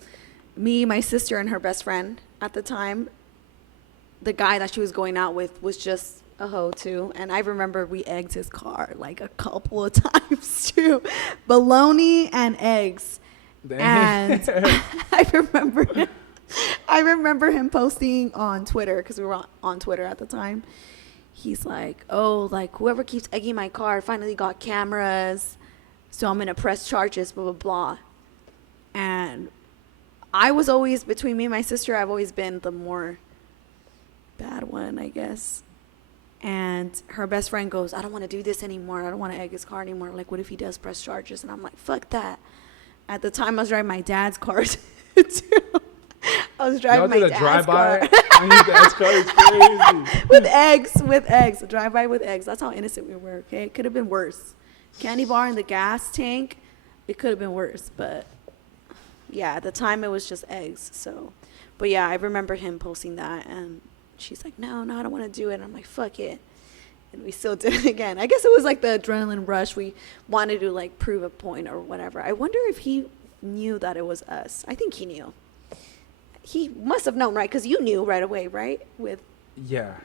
Me, my sister, and her best friend at the time. The guy that she was going out with was just a hoe too, and I remember we egged his car like a couple of times too, bologna and eggs. Damn. And I remember him posting on Twitter, because we were on Twitter at the time. He's like, oh, like whoever keeps egging my car finally got cameras, so I'm gonna press charges, blah blah blah. And I was always, between me and my sister, I've always been the more bad one, I guess. And her best friend goes, I don't want to do this anymore. I don't want to egg his car anymore. Like, what if he does press charges? And I'm like, fuck that. At the time, I was driving my dad's car too. I was driving my dad's car. On your dad's car is crazy. with eggs. A drive-by with eggs. That's how innocent we were, okay? It could have been worse. Candy bar in the gas tank, it could have been worse. But, yeah, at the time, it was just eggs. So, but, yeah, I remember him posting that, and she's like, no, I don't want to do it. And I'm like, fuck it. And we still did it again. I guess it was like the adrenaline rush. We wanted to like prove a point or whatever. I wonder if he knew that it was us. I think he knew. He must have known, right? Because you knew right away, right? Yeah.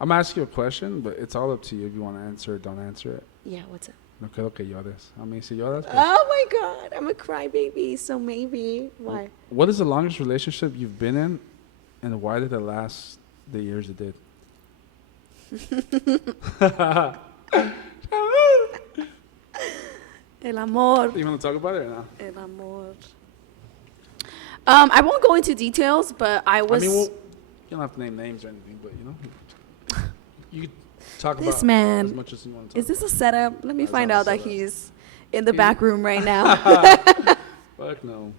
I'm going to ask you a question, but it's all up to you if you want to answer it, don't answer it. Yeah, what's up? No creo que llores. A mí si lloras. Oh my God, I'm a crybaby, so maybe. Why? What is the longest relationship you've been in? And why did it last the years it did? El amor. You want to talk about it or not? El amor. I won't go into details, but I was... I mean, you don't have to name names or anything, but, you know. You could talk about this man, as much as you want to talk. Is this a setup? Let me find out that he's in the back room right now. Fuck no.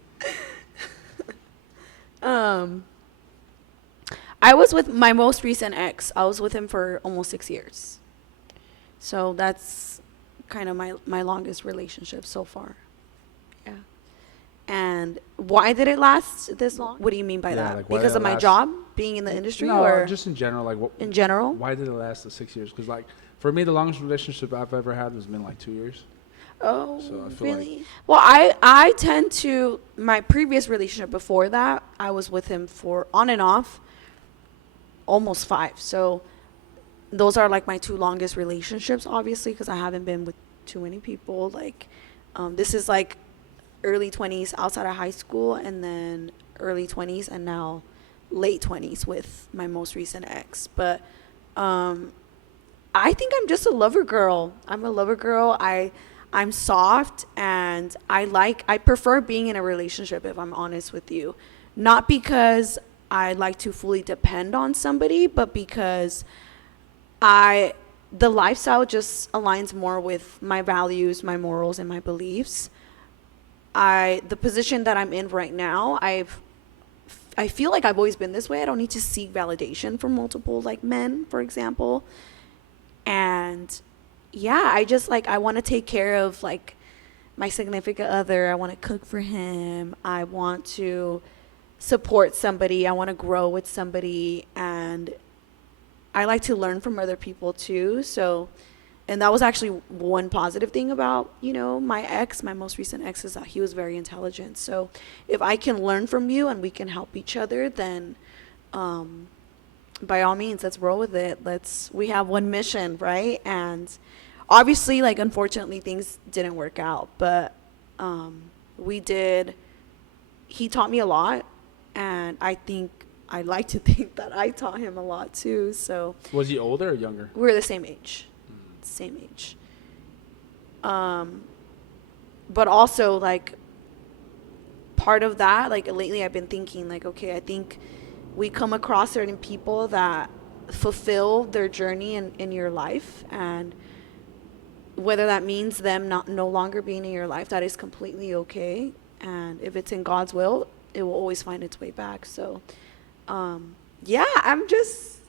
I was with my most recent ex. I was with him for almost 6 years. So that's kind of my longest relationship so far. Yeah. And why did it last this long? What do you mean by that? Like because of my job, being in the industry? No, or just in general. Like, in general? Why did it last the 6 years? Because, like, for me, the longest relationship I've ever had has been like 2 years. Oh, so I feel really? like, well, I tend to, my previous relationship before that, I was with him for on and off almost 5. So those are like my 2 longest relationships, obviously, because I haven't been with too many people. Like, this is like early 20s outside of high school, and then early 20s, and now late 20s with my most recent ex. But I think I'm just a lover girl. I'm a lover girl. I'm soft, and I prefer being in a relationship, if I'm honest with you. Not because I like to fully depend on somebody, but because the lifestyle just aligns more with my values, my morals, and my beliefs. The position that I'm in right now, I feel like I've always been this way. I don't need to seek validation from multiple like men, for example. And yeah, I just like, I want to take care of like my significant other. I want to cook for him. I want to support somebody. I want to grow with somebody, and I like to learn from other people too. So And that was actually one positive thing about, my most recent ex, is that he was very intelligent. So if I can learn from you and we can help each other, then by all means, let's roll with it. We have one mission, right? And obviously, like, unfortunately, things didn't work out, but he taught me a lot, and I like to think that I taught him a lot too. So was he older or younger? We were the same age. But also, like, part of that, like, lately I've been thinking, like, okay, I think we come across certain people that fulfill their journey in your life, and whether that means them no longer being in your life, that is completely okay. And if it's in God's will, it will always find its way back. So yeah, I'm just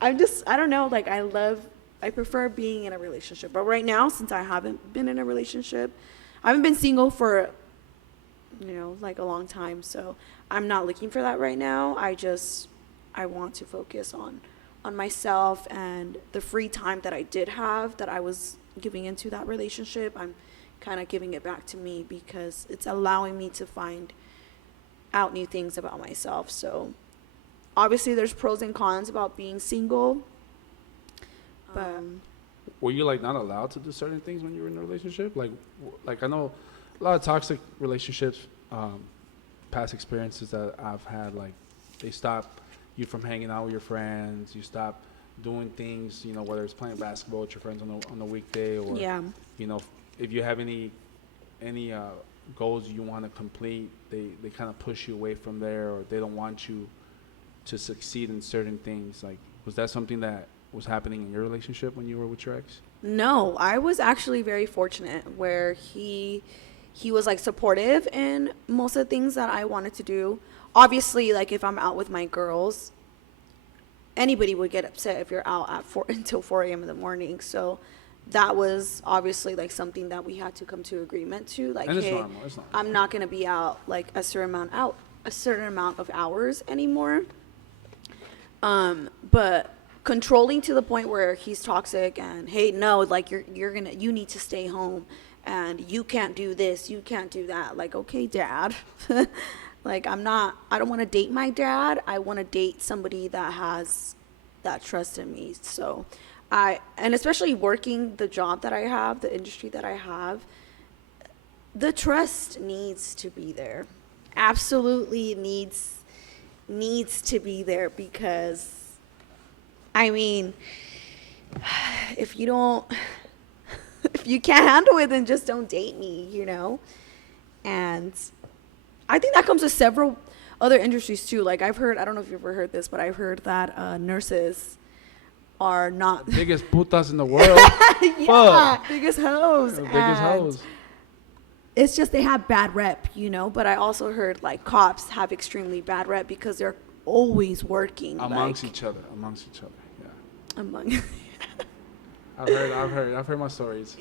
I don't know, like, I prefer being in a relationship. But right now, since I haven't been in a relationship, I haven't been single for, like, a long time. So I'm not looking for that right now. I want to focus on myself, and the free time that I did have that I was giving into that relationship, I'm kind of giving it back to me, because it's allowing me to find out new things about myself. So obviously there's pros and cons about being single. But were you, like, not allowed to do certain things when you were in a relationship? Like I know a lot of toxic relationships, past experiences that I've had, like, they stop you from hanging out with your friends. You stop doing things, whether it's playing basketball with your friends on the weekday, or if you have any goals you want to complete, they kind of push you away from there, or they don't want you to succeed in certain things. Like, was that something that was happening in your relationship when you were with your ex? No, I was actually very fortunate where he was, like, supportive in most of the things that I wanted to do. Obviously, like, if I'm out with my girls, anybody would get upset if you're out until 4 a.m. in the morning. So that was obviously, like, something that we had to come to agreement to. Like, and hey, normal. I'm not going to be out, like, a certain amount of hours anymore. But controlling to the point where he's toxic and, hey, no, like, you need to stay home, and you can't do this, you can't do that. Like, okay, dad. Like, I don't want to date my dad. I want to date somebody that has that trust in me. So and especially working the job that I have, the industry that I have, the trust needs to be there. Absolutely needs to be there, because, I mean, if you can't handle it, then just don't date me, And I think that comes with several other industries too. Like, I don't know if you've ever heard this, but I've heard that nurses are not the biggest putas in the world. Yeah, biggest hoes. The biggest hoes. It's just they have bad rep, But I also heard, like, cops have extremely bad rep because they're always working amongst each other. Yeah. Among. I've heard my stories.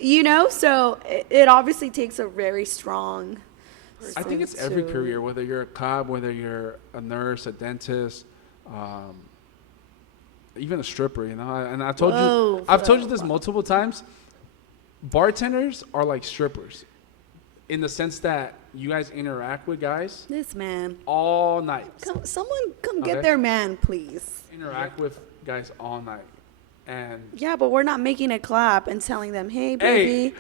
So it obviously takes a very strong. I think it's every career, whether you're a cop, whether you're a nurse, a dentist, even a stripper, And I've told you this multiple times. Bartenders are like strippers, in the sense that you guys interact with guys. This man. All night. Someone come get their man, please. Interact with guys all night, and yeah, but we're not making a clap and telling them, "Hey, baby."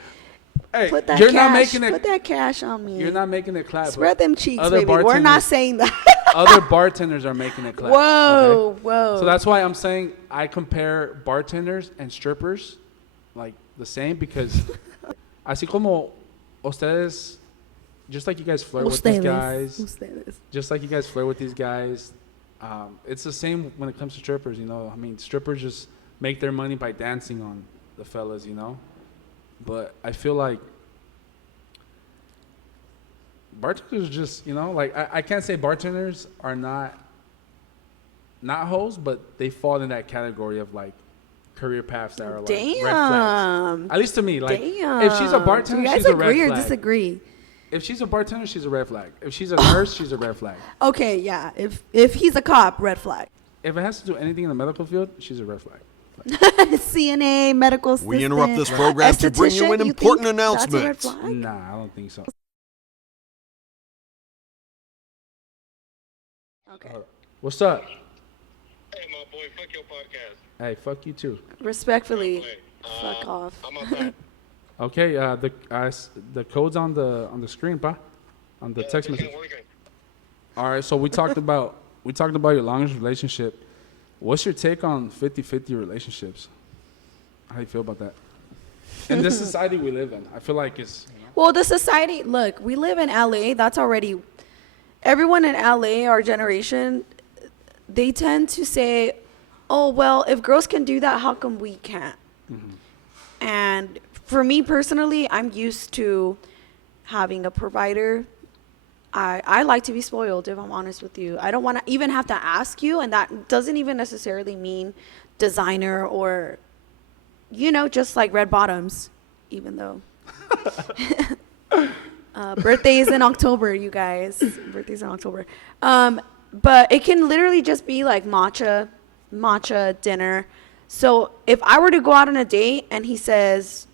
Hey, put that cash on me. You're not making it clap. Spread them cheeks, baby. We're not saying that. Other bartenders are making it clap. Whoa, okay? Whoa. So that's why I'm saying I compare bartenders and strippers, like, the same, because así como ustedes, just like you guys flirt with these guys, just like you guys flirt with these guys, it's the same when it comes to strippers, I mean, strippers just make their money by dancing on the fellas, But I feel like bartenders just, like, I can't say bartenders are not hoes, but they fall in that category of, like, career paths that are, like, red flags. At least to me. Like, if she's a bartender, she's a red flag. Do you guys agree or disagree? If she's a bartender, she's a red flag. If she's a nurse, she's a red flag. Okay, yeah. If he's a cop, red flag. If it has to do anything in the medical field, she's a red flag. CNA, medical assistant. We interrupt this program to bring you an important announcement. That's a red flag? Nah, I don't think so. Okay. What's up? Hey, my boy, fuck your podcast. Hey, fuck you too. Respectfully, fuck off. I'm outside. Okay, the code's on the screen, pa, on the text message. All right, so we talked about your longest relationship. What's your take on 50-50 relationships? How do you feel about that? In this society we live in, I feel like it's. Well, the society. Look, we live in LA. That's already. Everyone in LA, our generation, they tend to say, "Oh, well, if girls can do that, how come we can't?" Mm-hmm. And for me personally, I'm used to having a provider. I like to be spoiled, if I'm honest with you. I don't want to even have to ask you, and that doesn't even necessarily mean designer or, just like red bottoms, even though. Birthday is in October, you guys. Birthday's in October. But it can literally just be like matcha dinner. So if I were to go out on a date and he says,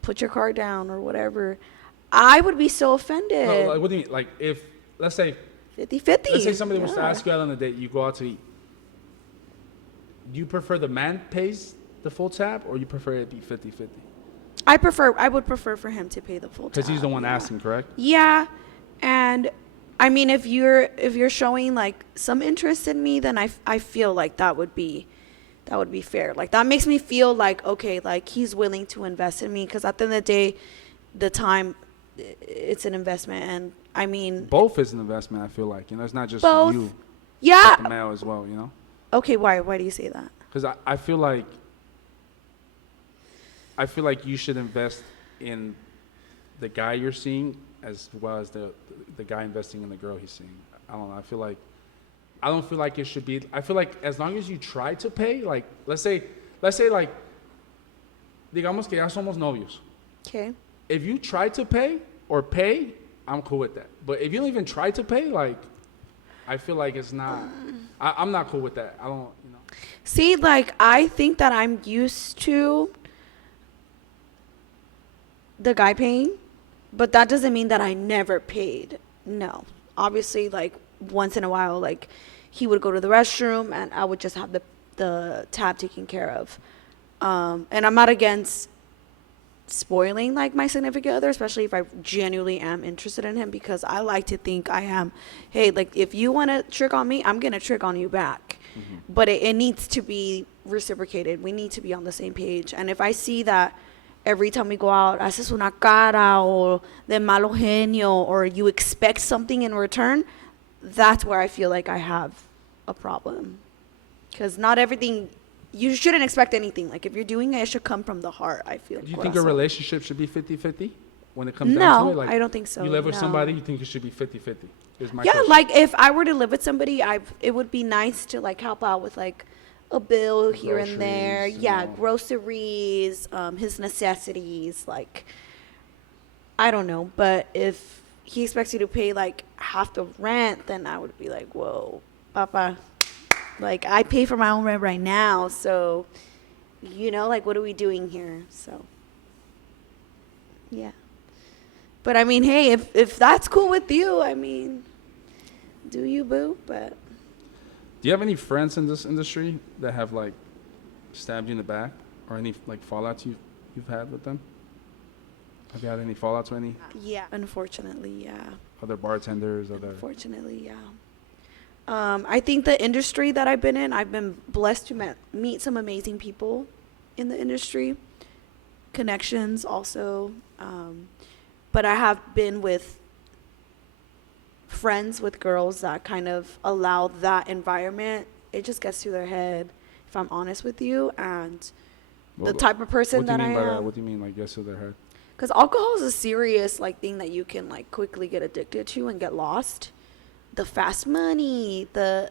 put your card down or whatever, I would be so offended. No, like, what do you mean? Like, if, let's say 50-50. Let's say somebody was to ask you out on a date, you go out to eat. Do you prefer the man pays the full tab, or you prefer it to be 50-50? I would prefer for him to pay the full tab. Because he's the one asking, correct? Yeah. And I mean, if you're showing like some interest in me, then I feel like that would be fair. Like, that makes me feel like, okay, like he's willing to invest in me, because at the end of the day, the time, it's an investment. And I mean, both is an investment. I feel like, it's not just both. you. Yeah. The male as well, Okay, why do you say that? Because I feel like you should invest in the guy you're seeing as well as the guy investing in the girl he's seeing. I don't know. I don't feel like it should be. I feel like as long as you try to pay, like let's say like, digamos que ya somos novios. Okay. If you try to pay, I'm cool with that. But if you don't even try to pay, like, I feel like it's not. I'm not cool with that. I don't. See, like, I think that I'm used to the guy paying, but that doesn't mean that I never paid. No. Obviously, like, once in a while, like, he would go to the restroom and I would just have the tab taken care of. And I'm not against spoiling, like, my significant other, especially if I genuinely am interested in him, because I like to think I am, hey, like, if you want to trick on me, I'm going to trick on you back. Mm-hmm. But it needs to be reciprocated. We need to be on the same page. And if I see that every time we go out, haces una cara or de malo genio, or you expect something in return, that's where I feel like I have a problem. Because not everything, you shouldn't expect anything. Like, if you're doing it, it should come from the heart, I feel. Do you think a relationship should be 50-50 when it comes down to it? No, Like, I don't think so. You live with somebody, you think it should be 50-50? Yeah, like, if I were to live with somebody, it would be nice to, like, help out with, like, a bill here and there. Yeah, groceries, his necessities, like, I don't know. But if he expects you to pay, like, half the rent, then I would be like, whoa, papa. Like, I pay for my own rent right now, so, like, what are we doing here? So, yeah. But, I mean, hey, if that's cool with you, I mean, do you, boo? But do you have any friends in this industry that have, like, stabbed you in the back, or any, like, fallouts you've had with them? Have you had any fallouts with any? Yeah, unfortunately, yeah. Other bartenders, Unfortunately, yeah. I think the industry that I've been in, I've been blessed to meet some amazing people in the industry. Connections also. But I have been with friends with girls that kind of allow that environment. It just gets to their head, if I'm honest with you. And the type of person that I am. What do you mean, like, gets to their head? Because alcohol is a serious, like, thing that you can, like, quickly get addicted to and get lost. The fast money, the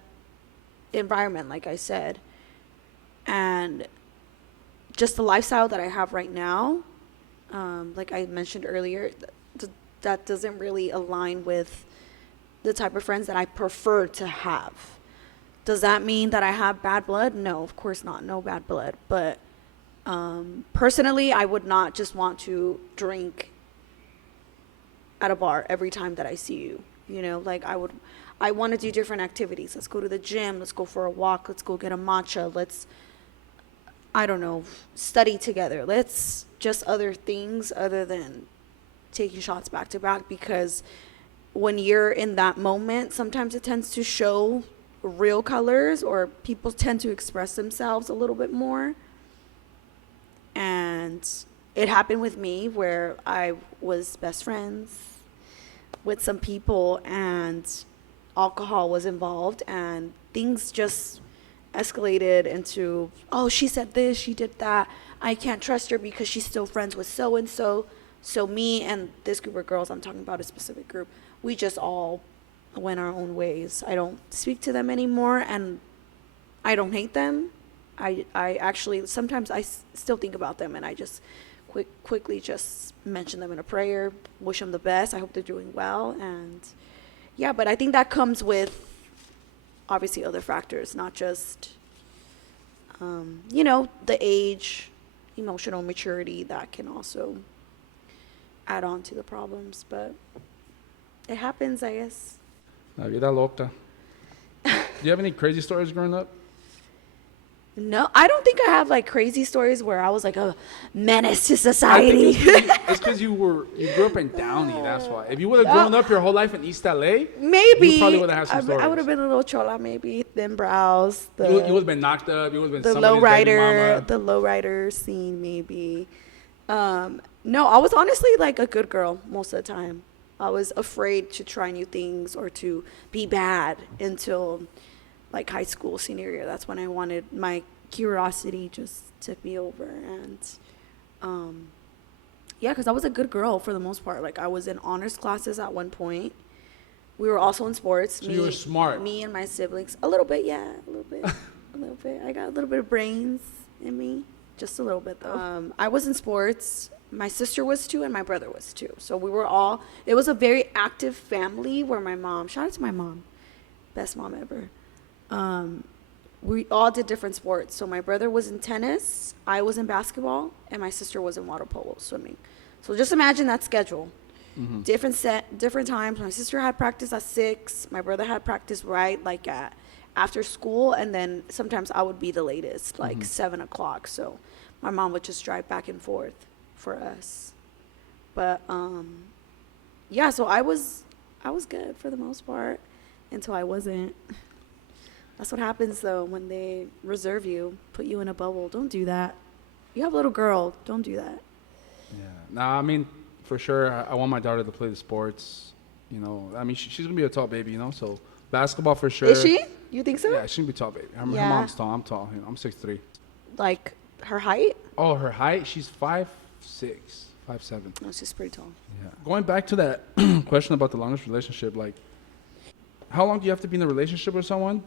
environment, like I said, and just the lifestyle that I have right now, like I mentioned earlier, that doesn't really align with the type of friends that I prefer to have. Does that mean that I have bad blood? No, of course not. No bad blood. But personally, I would not just want to drink at a bar every time that I see you. You know, like I want to do different activities. Let's go to the gym. Let's go for a walk. Let's go get a matcha. Let's, I don't know, study together. Let's just other things other than taking shots back to back, because when you're in that moment, sometimes it tends to show real colors, or people tend to express themselves a little bit more. And it happened with me where I was best friends with some people and alcohol was involved, and things just escalated into, oh, she said this, she did that, I can't trust her because she's still friends with so and so. So me and this group of girls, I'm talking about a specific group, we just all went our own ways. I don't speak to them anymore, and I don't hate them. I actually, sometimes I still think about them, and I just quickly just mention them in a prayer, wish them the best. I hope they're doing well. And yeah, but I think that comes with obviously other factors, not just, you know, the age, emotional maturity that can also add on to the problems. But it happens, I guess. La vida loca. Do you have any crazy stories growing up? No, I don't think I have like crazy stories where I was like a menace to society. It's because you grew up in Downey, that's why. If you would have grown up your whole life in East LA, maybe you probably would have had some stories. I would have been a little chola, maybe thin brows. You would have been knocked up. You would have been the somebody's baby mama. the lowrider scene, maybe. No, I was honestly like a good girl most of the time. I was afraid to try new things or to be bad until like high school, senior year. That's when I wanted, my curiosity just took me over. And yeah, because I was a good girl for the most part. Like I was in honors classes at one point. We were also in sports. So you were smart. Me and my siblings. A little bit, yeah, a little bit. A little bit. I got a little bit of brains in me. Just a little bit though. I was in sports. My sister was too, and my brother was too. So we were all, it was a very active family where my mom, shout out to my mom, best mom ever. We all did different sports. So my brother was in tennis, I was in basketball, and my sister was in water polo, swimming. So just imagine that schedule. Mm-hmm. Different times. My sister had practice at 6. My brother had practice right like at after school, and then sometimes I would be the latest, like 7 o'clock. So my mom would just drive back and forth for us. But yeah, so I was good for the most part until I wasn't. That's what happens though when they reserve you, put you in a bubble. Don't do that. You have a little girl, don't do that. Yeah. Nah, I mean, for sure, I want my daughter to play the sports. You know, I mean, she's gonna be a tall baby, you know. So basketball for sure. Is she? You think so? Yeah, she's gonna be a tall baby. Her mom's tall. I'm tall. You know, I'm 6'3". Like her height? Oh, her height? She's 5'6", 5'7". No, she's pretty tall. Yeah. Going back to that question about the longest relationship, like, how long do you have to be in a relationship with someone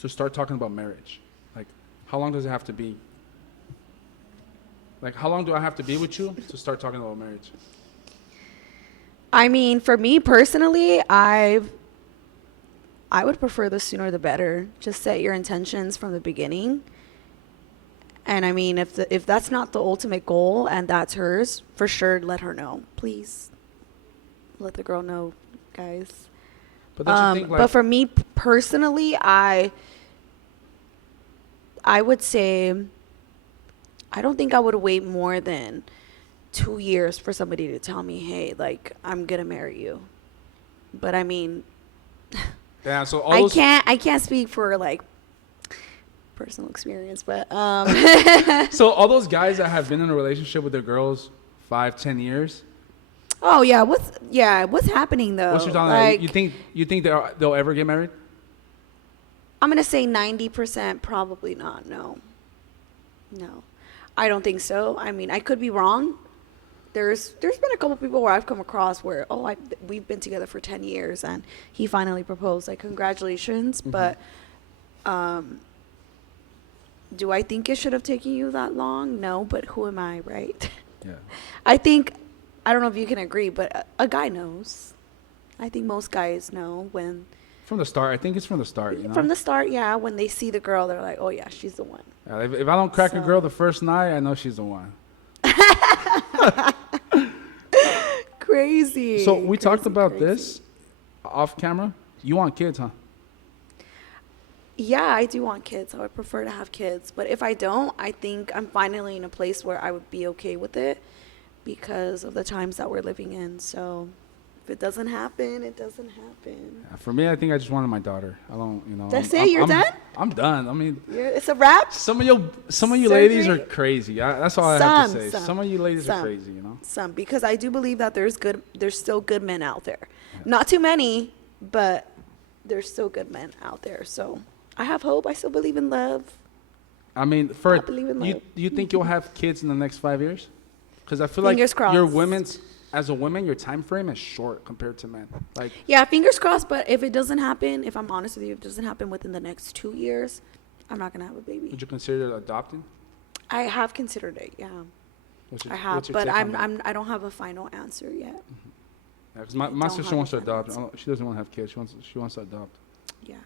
to start talking about marriage? Like, how long does it have to be? Like, how long do I have to be with you to start talking about marriage? I mean, for me personally, I would prefer the sooner the better. Just set your intentions from the beginning. And I mean, if that's not the ultimate goal and that's hers, for sure, let her know. Please let the girl know, guys. But don't you think, like, but for me personally, I would say I don't think I would wait more than 2 years for somebody to tell me, hey, like, I'm gonna marry you. But I mean, yeah, so I can't speak for like personal experience, but so all those guys that have been in a relationship with their girls 5-10 years. Oh yeah, what's happening though? What's your thought? Like, you think they'll ever get married? I'm gonna say 90%, probably not. No, I don't think so. I mean, I could be wrong. There's been a couple people where I've come across where we've been together for 10 years and he finally proposed. Like, congratulations. Mm-hmm. But do I think it should have taken you that long? No, but who am I, right? Yeah. I don't know if you can agree, but a guy knows. I think most guys know when From the start. I think it's from the start, you know? From the start, yeah. When they see the girl, they're like, oh, yeah, she's the one. If I don't crack a girl the first night, I know she's the one. Crazy. So we talked about this off camera. You want kids, huh? Yeah, I do want kids. I would prefer to have kids. But if I don't, I think I'm finally in a place where I would be okay with it because of the times that we're living in. So if it doesn't happen, it doesn't happen. Yeah, for me, I think I just wanted my daughter. I don't, you know. That's it? You're done? I'm done. I mean, it's a wrap? Some of you ladies are crazy. That's all I have to say. Some of you ladies are crazy, you know. Some, because I do believe that there's still good men out there. Yeah. Not too many, but there's still good men out there. So I have hope. I still believe in love. I mean, you think you'll have kids in the next 5 years? Because I feel fingers like crossed. as a woman, your time frame is short compared to men. Like, yeah, fingers crossed. But if it doesn't happen, if I'm honest with you, if it doesn't happen within the next 2 years, I'm not gonna have a baby. Would you consider adopting? I have considered it. Yeah, I have, but I don't have a final answer yet. Mm-hmm. Yeah, because my sister wants to adopt. She doesn't want to have kids. She wants to adopt. Yeah,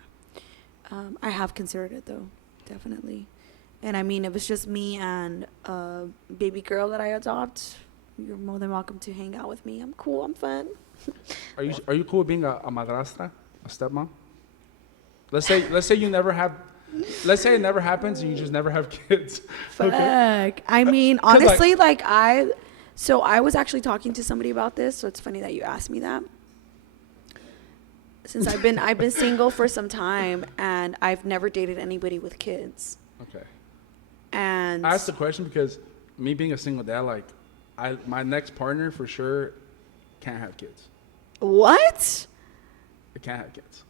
I have considered it though, definitely. And I mean, if it's just me and a baby girl that I adopt, you're more than welcome to hang out with me. I'm cool. I'm fun. Are you cool with being a madrastra, a stepmom? Let's say you never have. Let's say it never happens and you just never have kids. Fuck. Okay. I mean, honestly, I was actually talking to somebody about this, so it's funny that you asked me that. Since I've been single for some time and I've never dated anybody with kids. Okay. And I asked the question because me being a single dad, my next partner for sure can't have kids. What? I can't have kids.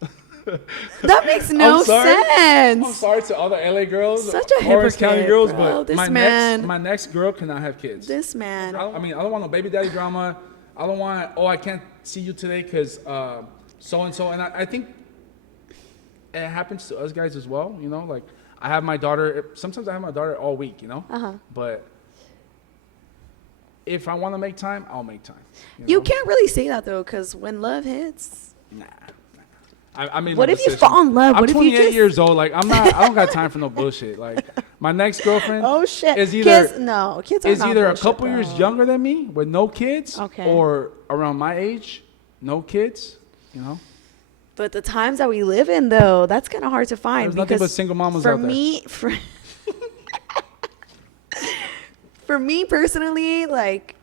That makes no sense. I'm sorry to all the LA girls, such a Orange hypocrite, County girls, bro. but my next girl cannot have kids. This man. I don't want no baby daddy drama. I don't want, I can't see you today because so and so. And I think it happens to us guys as well. You know, like I have my daughter. Sometimes I have my daughter all week. You know, but if I want to make time, I'll make time. You can't really say that though, because when love hits, nah. I mean, what if you fall in love? I'm 28 years old. Like I don't got time for no bullshit. Like my next girlfriend. Oh shit. Is either kids is either a couple years younger than me with no kids, okay, or around my age, no kids. You know. But the times that we live in, though, that's kind of hard to find. There's nothing but single mamas out there. For me personally, like,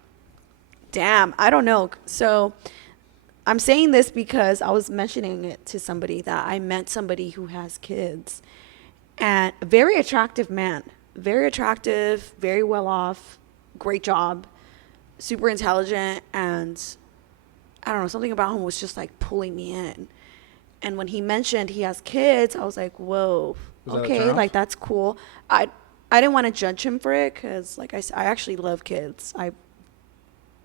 damn, I don't know. So I'm saying this because I was mentioning it to somebody that I met somebody who has kids, and a very attractive man, very attractive, very well off, great job, super intelligent, and I don't know, something about him was just like pulling me in. And when he mentioned he has kids, I was like, whoa, okay, like that's cool. I didn't want to judge him for it because, like I said, I actually love kids. I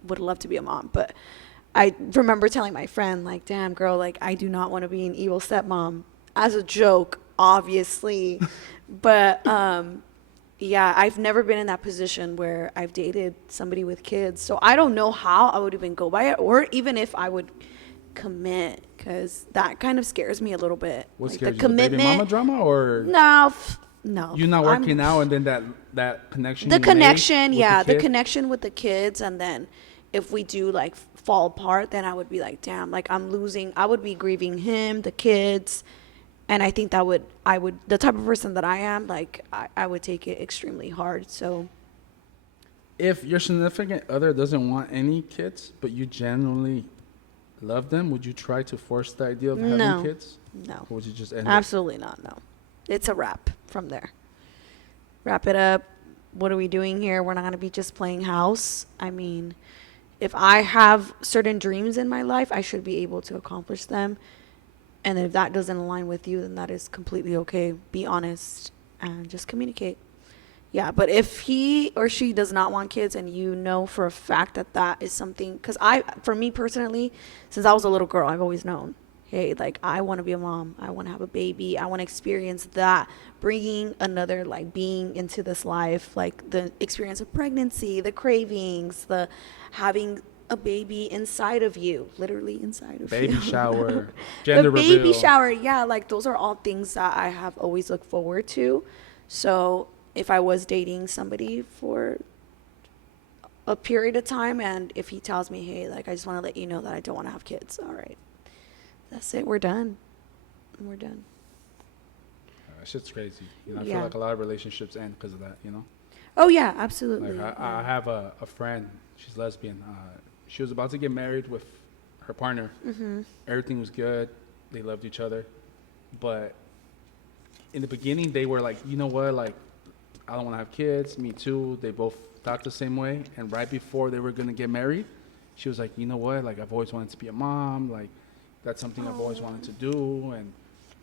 would love to be a mom, but I remember telling my friend, like, damn, girl, like, I do not want to be an evil stepmom, as a joke, obviously. But, yeah, I've never been in that position where I've dated somebody with kids. So I don't know how I would even go by it, or even if I would commit, because that kind of scares me a little bit. What like scares the commitment, baby mama drama, or no. You're not working out, and then that connection. The connection, yeah, the connection with the kids, and then if we do like fall apart, then I would be like, damn, like I would be grieving him, the kids, and I think I would, the type of person that I am, like I would take it extremely hard. So if your significant other doesn't want any kids, but you genuinely love them, would you try to force the idea of having kids? No. Or would you just end Absolutely not, no. It's a wrap from there. Wrap it up. What are we doing here? We're not going to be just playing house. I mean, if I have certain dreams in my life, I should be able to accomplish them. And if that doesn't align with you, then that is completely okay. Be honest and just communicate. Yeah, but if he or she does not want kids, and you know for a fact that that is something, because for me personally, since I was a little girl, I've always known, hey, like I want to be a mom. I want to have a baby. I want to experience that, bringing another like being into this life, like the experience of pregnancy, the cravings, the having a baby inside of you, literally inside of Baby you. shower, gender the baby reveal. shower, yeah, like those are all things that I have always looked forward to. So if I was dating somebody for a period of time, and if he tells me, hey, like, I just want to let you know that I don't want to have kids, all right, that's it, we're done. That shit's crazy. You know, I Yeah. feel like a lot of relationships end because of that. You know. Oh yeah, absolutely. Like I have a friend. She's lesbian. She was about to get married with her partner. Mm-hmm. Everything was good. They loved each other, but in the beginning they were like, you know what, like, I don't want to have kids. Me too. They both thought the same way. And right before they were gonna get married, she was like, you know what, like, I've always wanted to be a mom. Like, that's something I've always wanted to do. And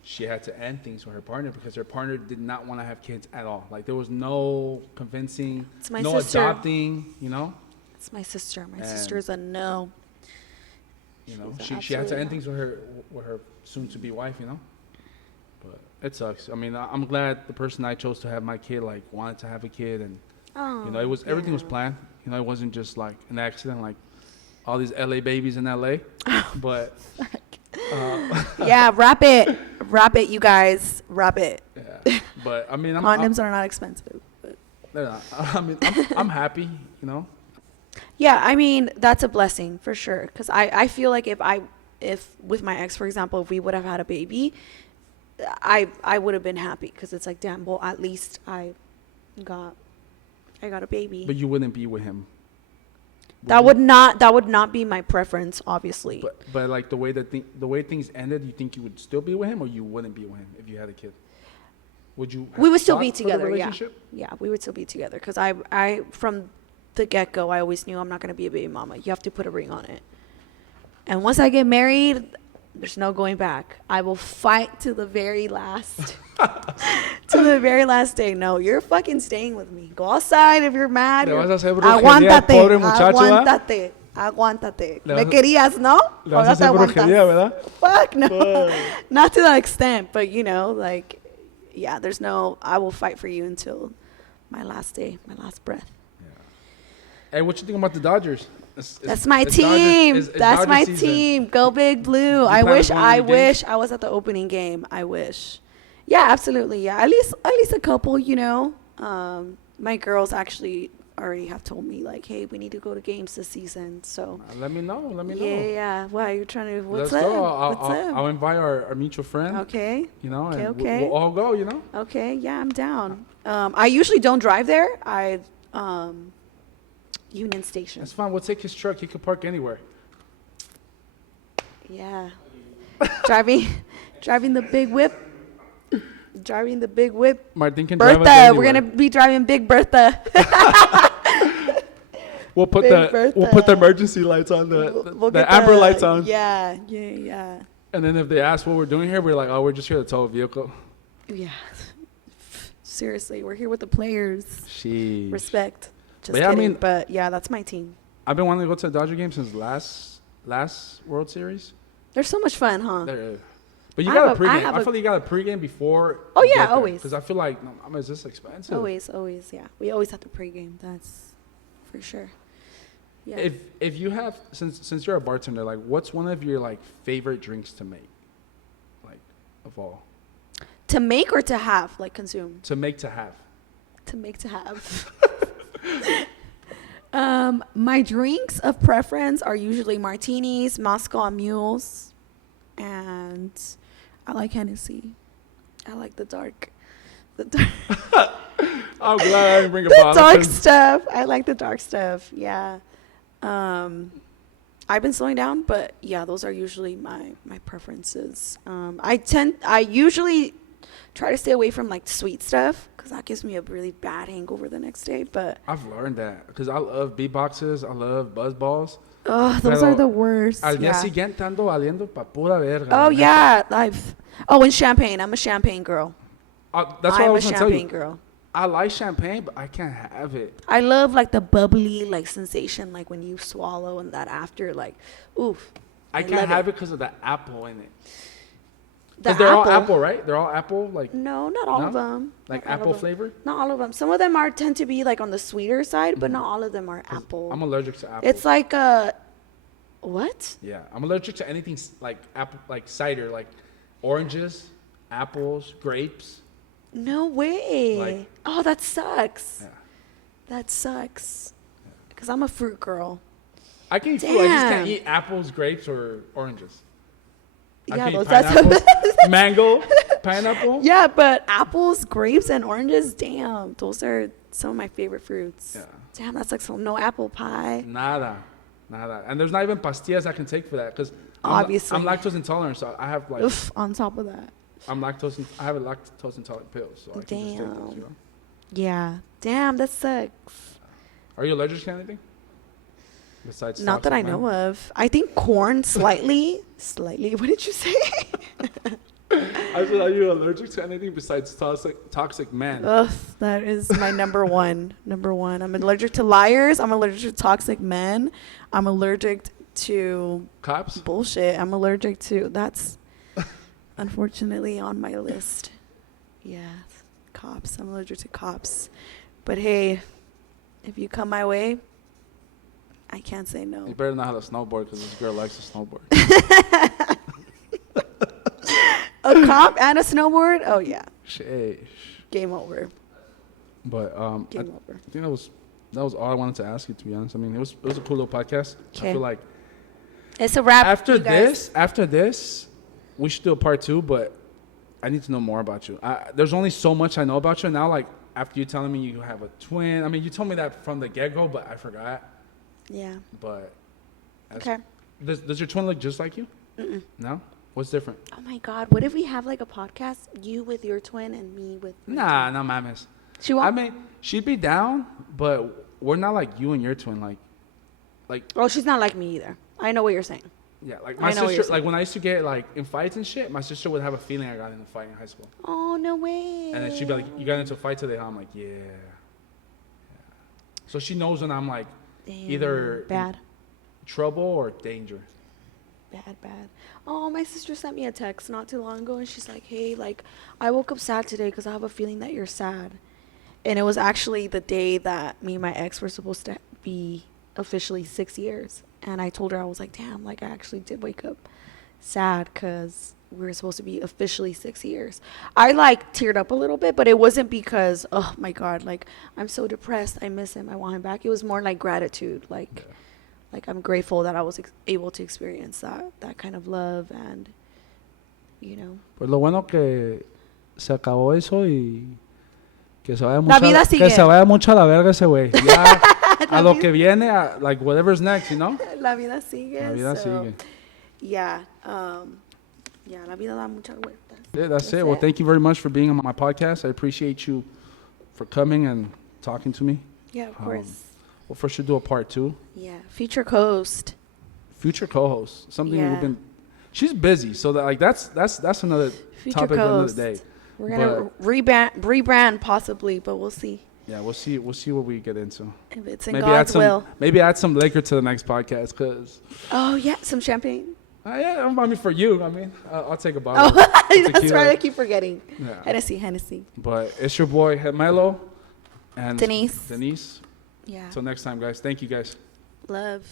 she had to end things with her partner because her partner did not want to have kids at all. Like, there was no convincing, It's my no sister. adopting, you know? It's my sister. My And- sister is a no. You know, She's she had to absolutely end things with her soon-to-be wife, you know? But it sucks. I mean, I'm glad the person I chose to have my kid, like, wanted to have a kid. And, Oh, you know, it was everything was yeah. planned. You know, it wasn't just, like, an accident, like all these LA babies in LA. But, Yeah, wrap it, you guys, wrap it. yeah. But, I mean, Condoms are not expensive. But. I mean, I'm happy, you know? Yeah, I mean, that's a blessing for sure. Because I feel like if with my ex, for example, if we would have had a baby, I would have been happy. Because it's like, damn, well, at least I got a baby. But you wouldn't be with him. That would not be my preference, obviously. But like the way things ended, you think you would still be with him, or you wouldn't be with him if you had a kid? Would you? We would still fought be for the together, yeah. relationship? Yeah, we would still be together. Because I from the get-go, I always knew I'm not going to be a baby mama. You have to put a ring on it. And once I get married, there's no going back. I will fight to the very last day. No, you're fucking staying with me. Go outside if you're mad. Le vas a hacer brujería al pobre muchacho, ¿verdad? Aguántate. Le Me vas a- querías, ¿no? Le vas a Ahora te hacer aguantas. brujería, ¿verdad? Fuck no. Not to that extent, but you know, like, yeah, I will fight for you until my last day, my last breath. Hey, what you think about the Dodgers? That's my it's team. Dodgers- it's That's Dodger my season. team. Go Big Blue. I plan on wish going to the games? I was at the opening game. I wish. Yeah, absolutely. Yeah, at least a couple, you know. My girls actually already have told me, like, hey, we need to go to games this season. So Let me know. yeah. Why you're trying to? What's Let's up? go. What's up? I'll invite our mutual friend. Okay. You know, and Okay. we'll all go. You know. Okay. Yeah, I'm down. I usually don't drive there. Union Station. That's fine. We'll take his truck. He can park anywhere. Yeah. driving the big whip. Driving the big whip. Martin can drive us Bertha, anywhere. we're gonna be driving Big Bertha. We'll put Big the emergency lights on, We'll the get amber lights on. Yeah. And then if they ask what we're doing here, we're like, oh, we're just here to tow a vehicle. Yeah. Seriously, we're here with the players. Sheesh. Respect. Just But yeah, I kidding. mean- But yeah, that's my team. I've been wanting to go to a Dodger game since last World Series. They're so much fun, huh? But you I got have a a- I pregame. have I a- feel like you got a pregame before. Oh, yeah, always. Because I feel like, is this expensive? Always, yeah. We always have to pregame. That's for sure. Yeah. If you have, since you're a bartender, like, what's one of your, like, favorite drinks to make, like, of all? To make or to have, like consume? To make, to have. To make, to have. My drinks of preference are usually martinis, Moscow mules, and I like Hennessy. I like the dark. I'm glad I didn't bring a The bottle. dark 'cause stuff. I like the dark stuff. Yeah. I've been slowing down, but yeah, those are usually my preferences. I usually try to stay away from like sweet stuff because that gives me a really bad hangover the next day. But I've learned that because I love beatboxes. I love buzz balls. those Pero are the worst. Al día Yeah. siguiente ando valiendo pa' pura verga. Oh neta. yeah, and champagne. I'm a champagne girl. That's what I I'm a was going to tell champagne you. girl. I like champagne, but I can't have it. I love like the bubbly like sensation, like when you swallow and that after, like, oof. I can't love have it because of the apple in it. The Because they're all apple, right? They're all apple, like No, not all No? of them. like Not all apple of them. flavor. Not all of them. Some of them tend to be like on the sweeter side, but not all of them are apple. I'm allergic to apple. It's like What? Yeah, I'm allergic to anything like apple, like cider, like oranges, apples, grapes. No way. Like, oh, that sucks. Yeah. That sucks. Because I'm a fruit girl. I can eat fruit. I just can't eat apples, grapes, or oranges. Yeah, those that's mango, pineapple. Yeah, but apples, grapes, and oranges, damn, those are some of my favorite fruits. Yeah. Damn, that's like some no apple pie. Nada. And there's not even pastillas I can take for that because Obviously. I'm lactose intolerant, so I have like. Oof, on top of that. I have a lactose intolerant pill, so I can just take those. You know? Yeah. Damn, that sucks. Are you allergic to anything? Besides Not that I know of. I think corn slightly. Slightly. What did you say? I said, are you allergic to anything besides toxic men? Ugh, that is my number one. Number one. I'm allergic to liars. I'm allergic to toxic men. I'm allergic to Cops? bullshit. I'm allergic to. That's unfortunately on my list. Yeah, cops. I'm allergic to cops. But hey, if you come my way, I can't say no. You better not have a snowboard because this girl likes to snowboard. A cop and a snowboard? Oh yeah. Sheesh. Game over. But Game over. I think that was all I wanted to ask you, to be honest. I mean, it was a cool little podcast. I 'Kay. feel like It's a wrap. after you guys. this, we should do a part 2. But I need to know more about you. There's only so much I know about you now. Like after you telling me you have a twin. I mean, you told me that from the get-go, but I forgot. Yeah. But Okay. Does your twin look just like you? Mm-mm. No. What's different? Oh my God! What if we have like a podcast? You with your twin and me with. Nah, no mames. She won't. I mean, she'd be down, but we're not like you and your twin. Like. Oh, she's not like me either. I know what you're saying. Yeah, like I my know what you're sister. Like when I used to get like in fights and shit, my sister would have a feeling I got in a fight in high school, Oh no way. and then she'd be like, "You got into a fight today?" Huh? I'm like, "Yeah." So she knows when I'm like Damn, either bad. trouble or danger. Bad. Oh, my sister sent me a text not too long ago, and she's like, "Hey, like, I woke up sad today because I have a feeling that you're sad." And it was actually the day that me and my ex were supposed to be officially 6 years. And I told her, I was like, "Damn, like, I actually did wake up sad because we were supposed to be officially 6 years." I like teared up a little bit, but it wasn't because, oh my God, like, I'm so depressed. I miss him. I want him back. It was more like gratitude, like. Yeah. Like, I'm grateful that I was able to experience that kind of love and, you know. Pues lo bueno que se acabó eso y que se vaya La vida sigue. que se vaya mucho a la verga ese güey. Ya a lo que viene, like whatever's next, you know. La vida sigue. La vida so, sigue. Yeah. Yeah, la vida da muchas vueltas. Yeah, that's it. Well, thank you very much for being on my podcast. I appreciate you for coming and talking to me. Yeah, of course. We'll for sure do a part 2. Yeah, future co-host. Future co-host. Something Yeah. we've been. She's busy, so that like that's another Future topic for another co-host. day. We're gonna rebrand possibly, but we'll see Yeah, we'll see what we get into. if it's in God's will. Maybe add some liquor to the next podcast, cause. Oh yeah, some champagne. Yeah, I mean for you. I mean, I'll take a bottle. Oh, that's tequila. right. I keep forgetting. Yeah. Hennessy. But it's your boy Melo and Denise. Denise. Yeah. Till next time, guys. Thank you, guys. Love.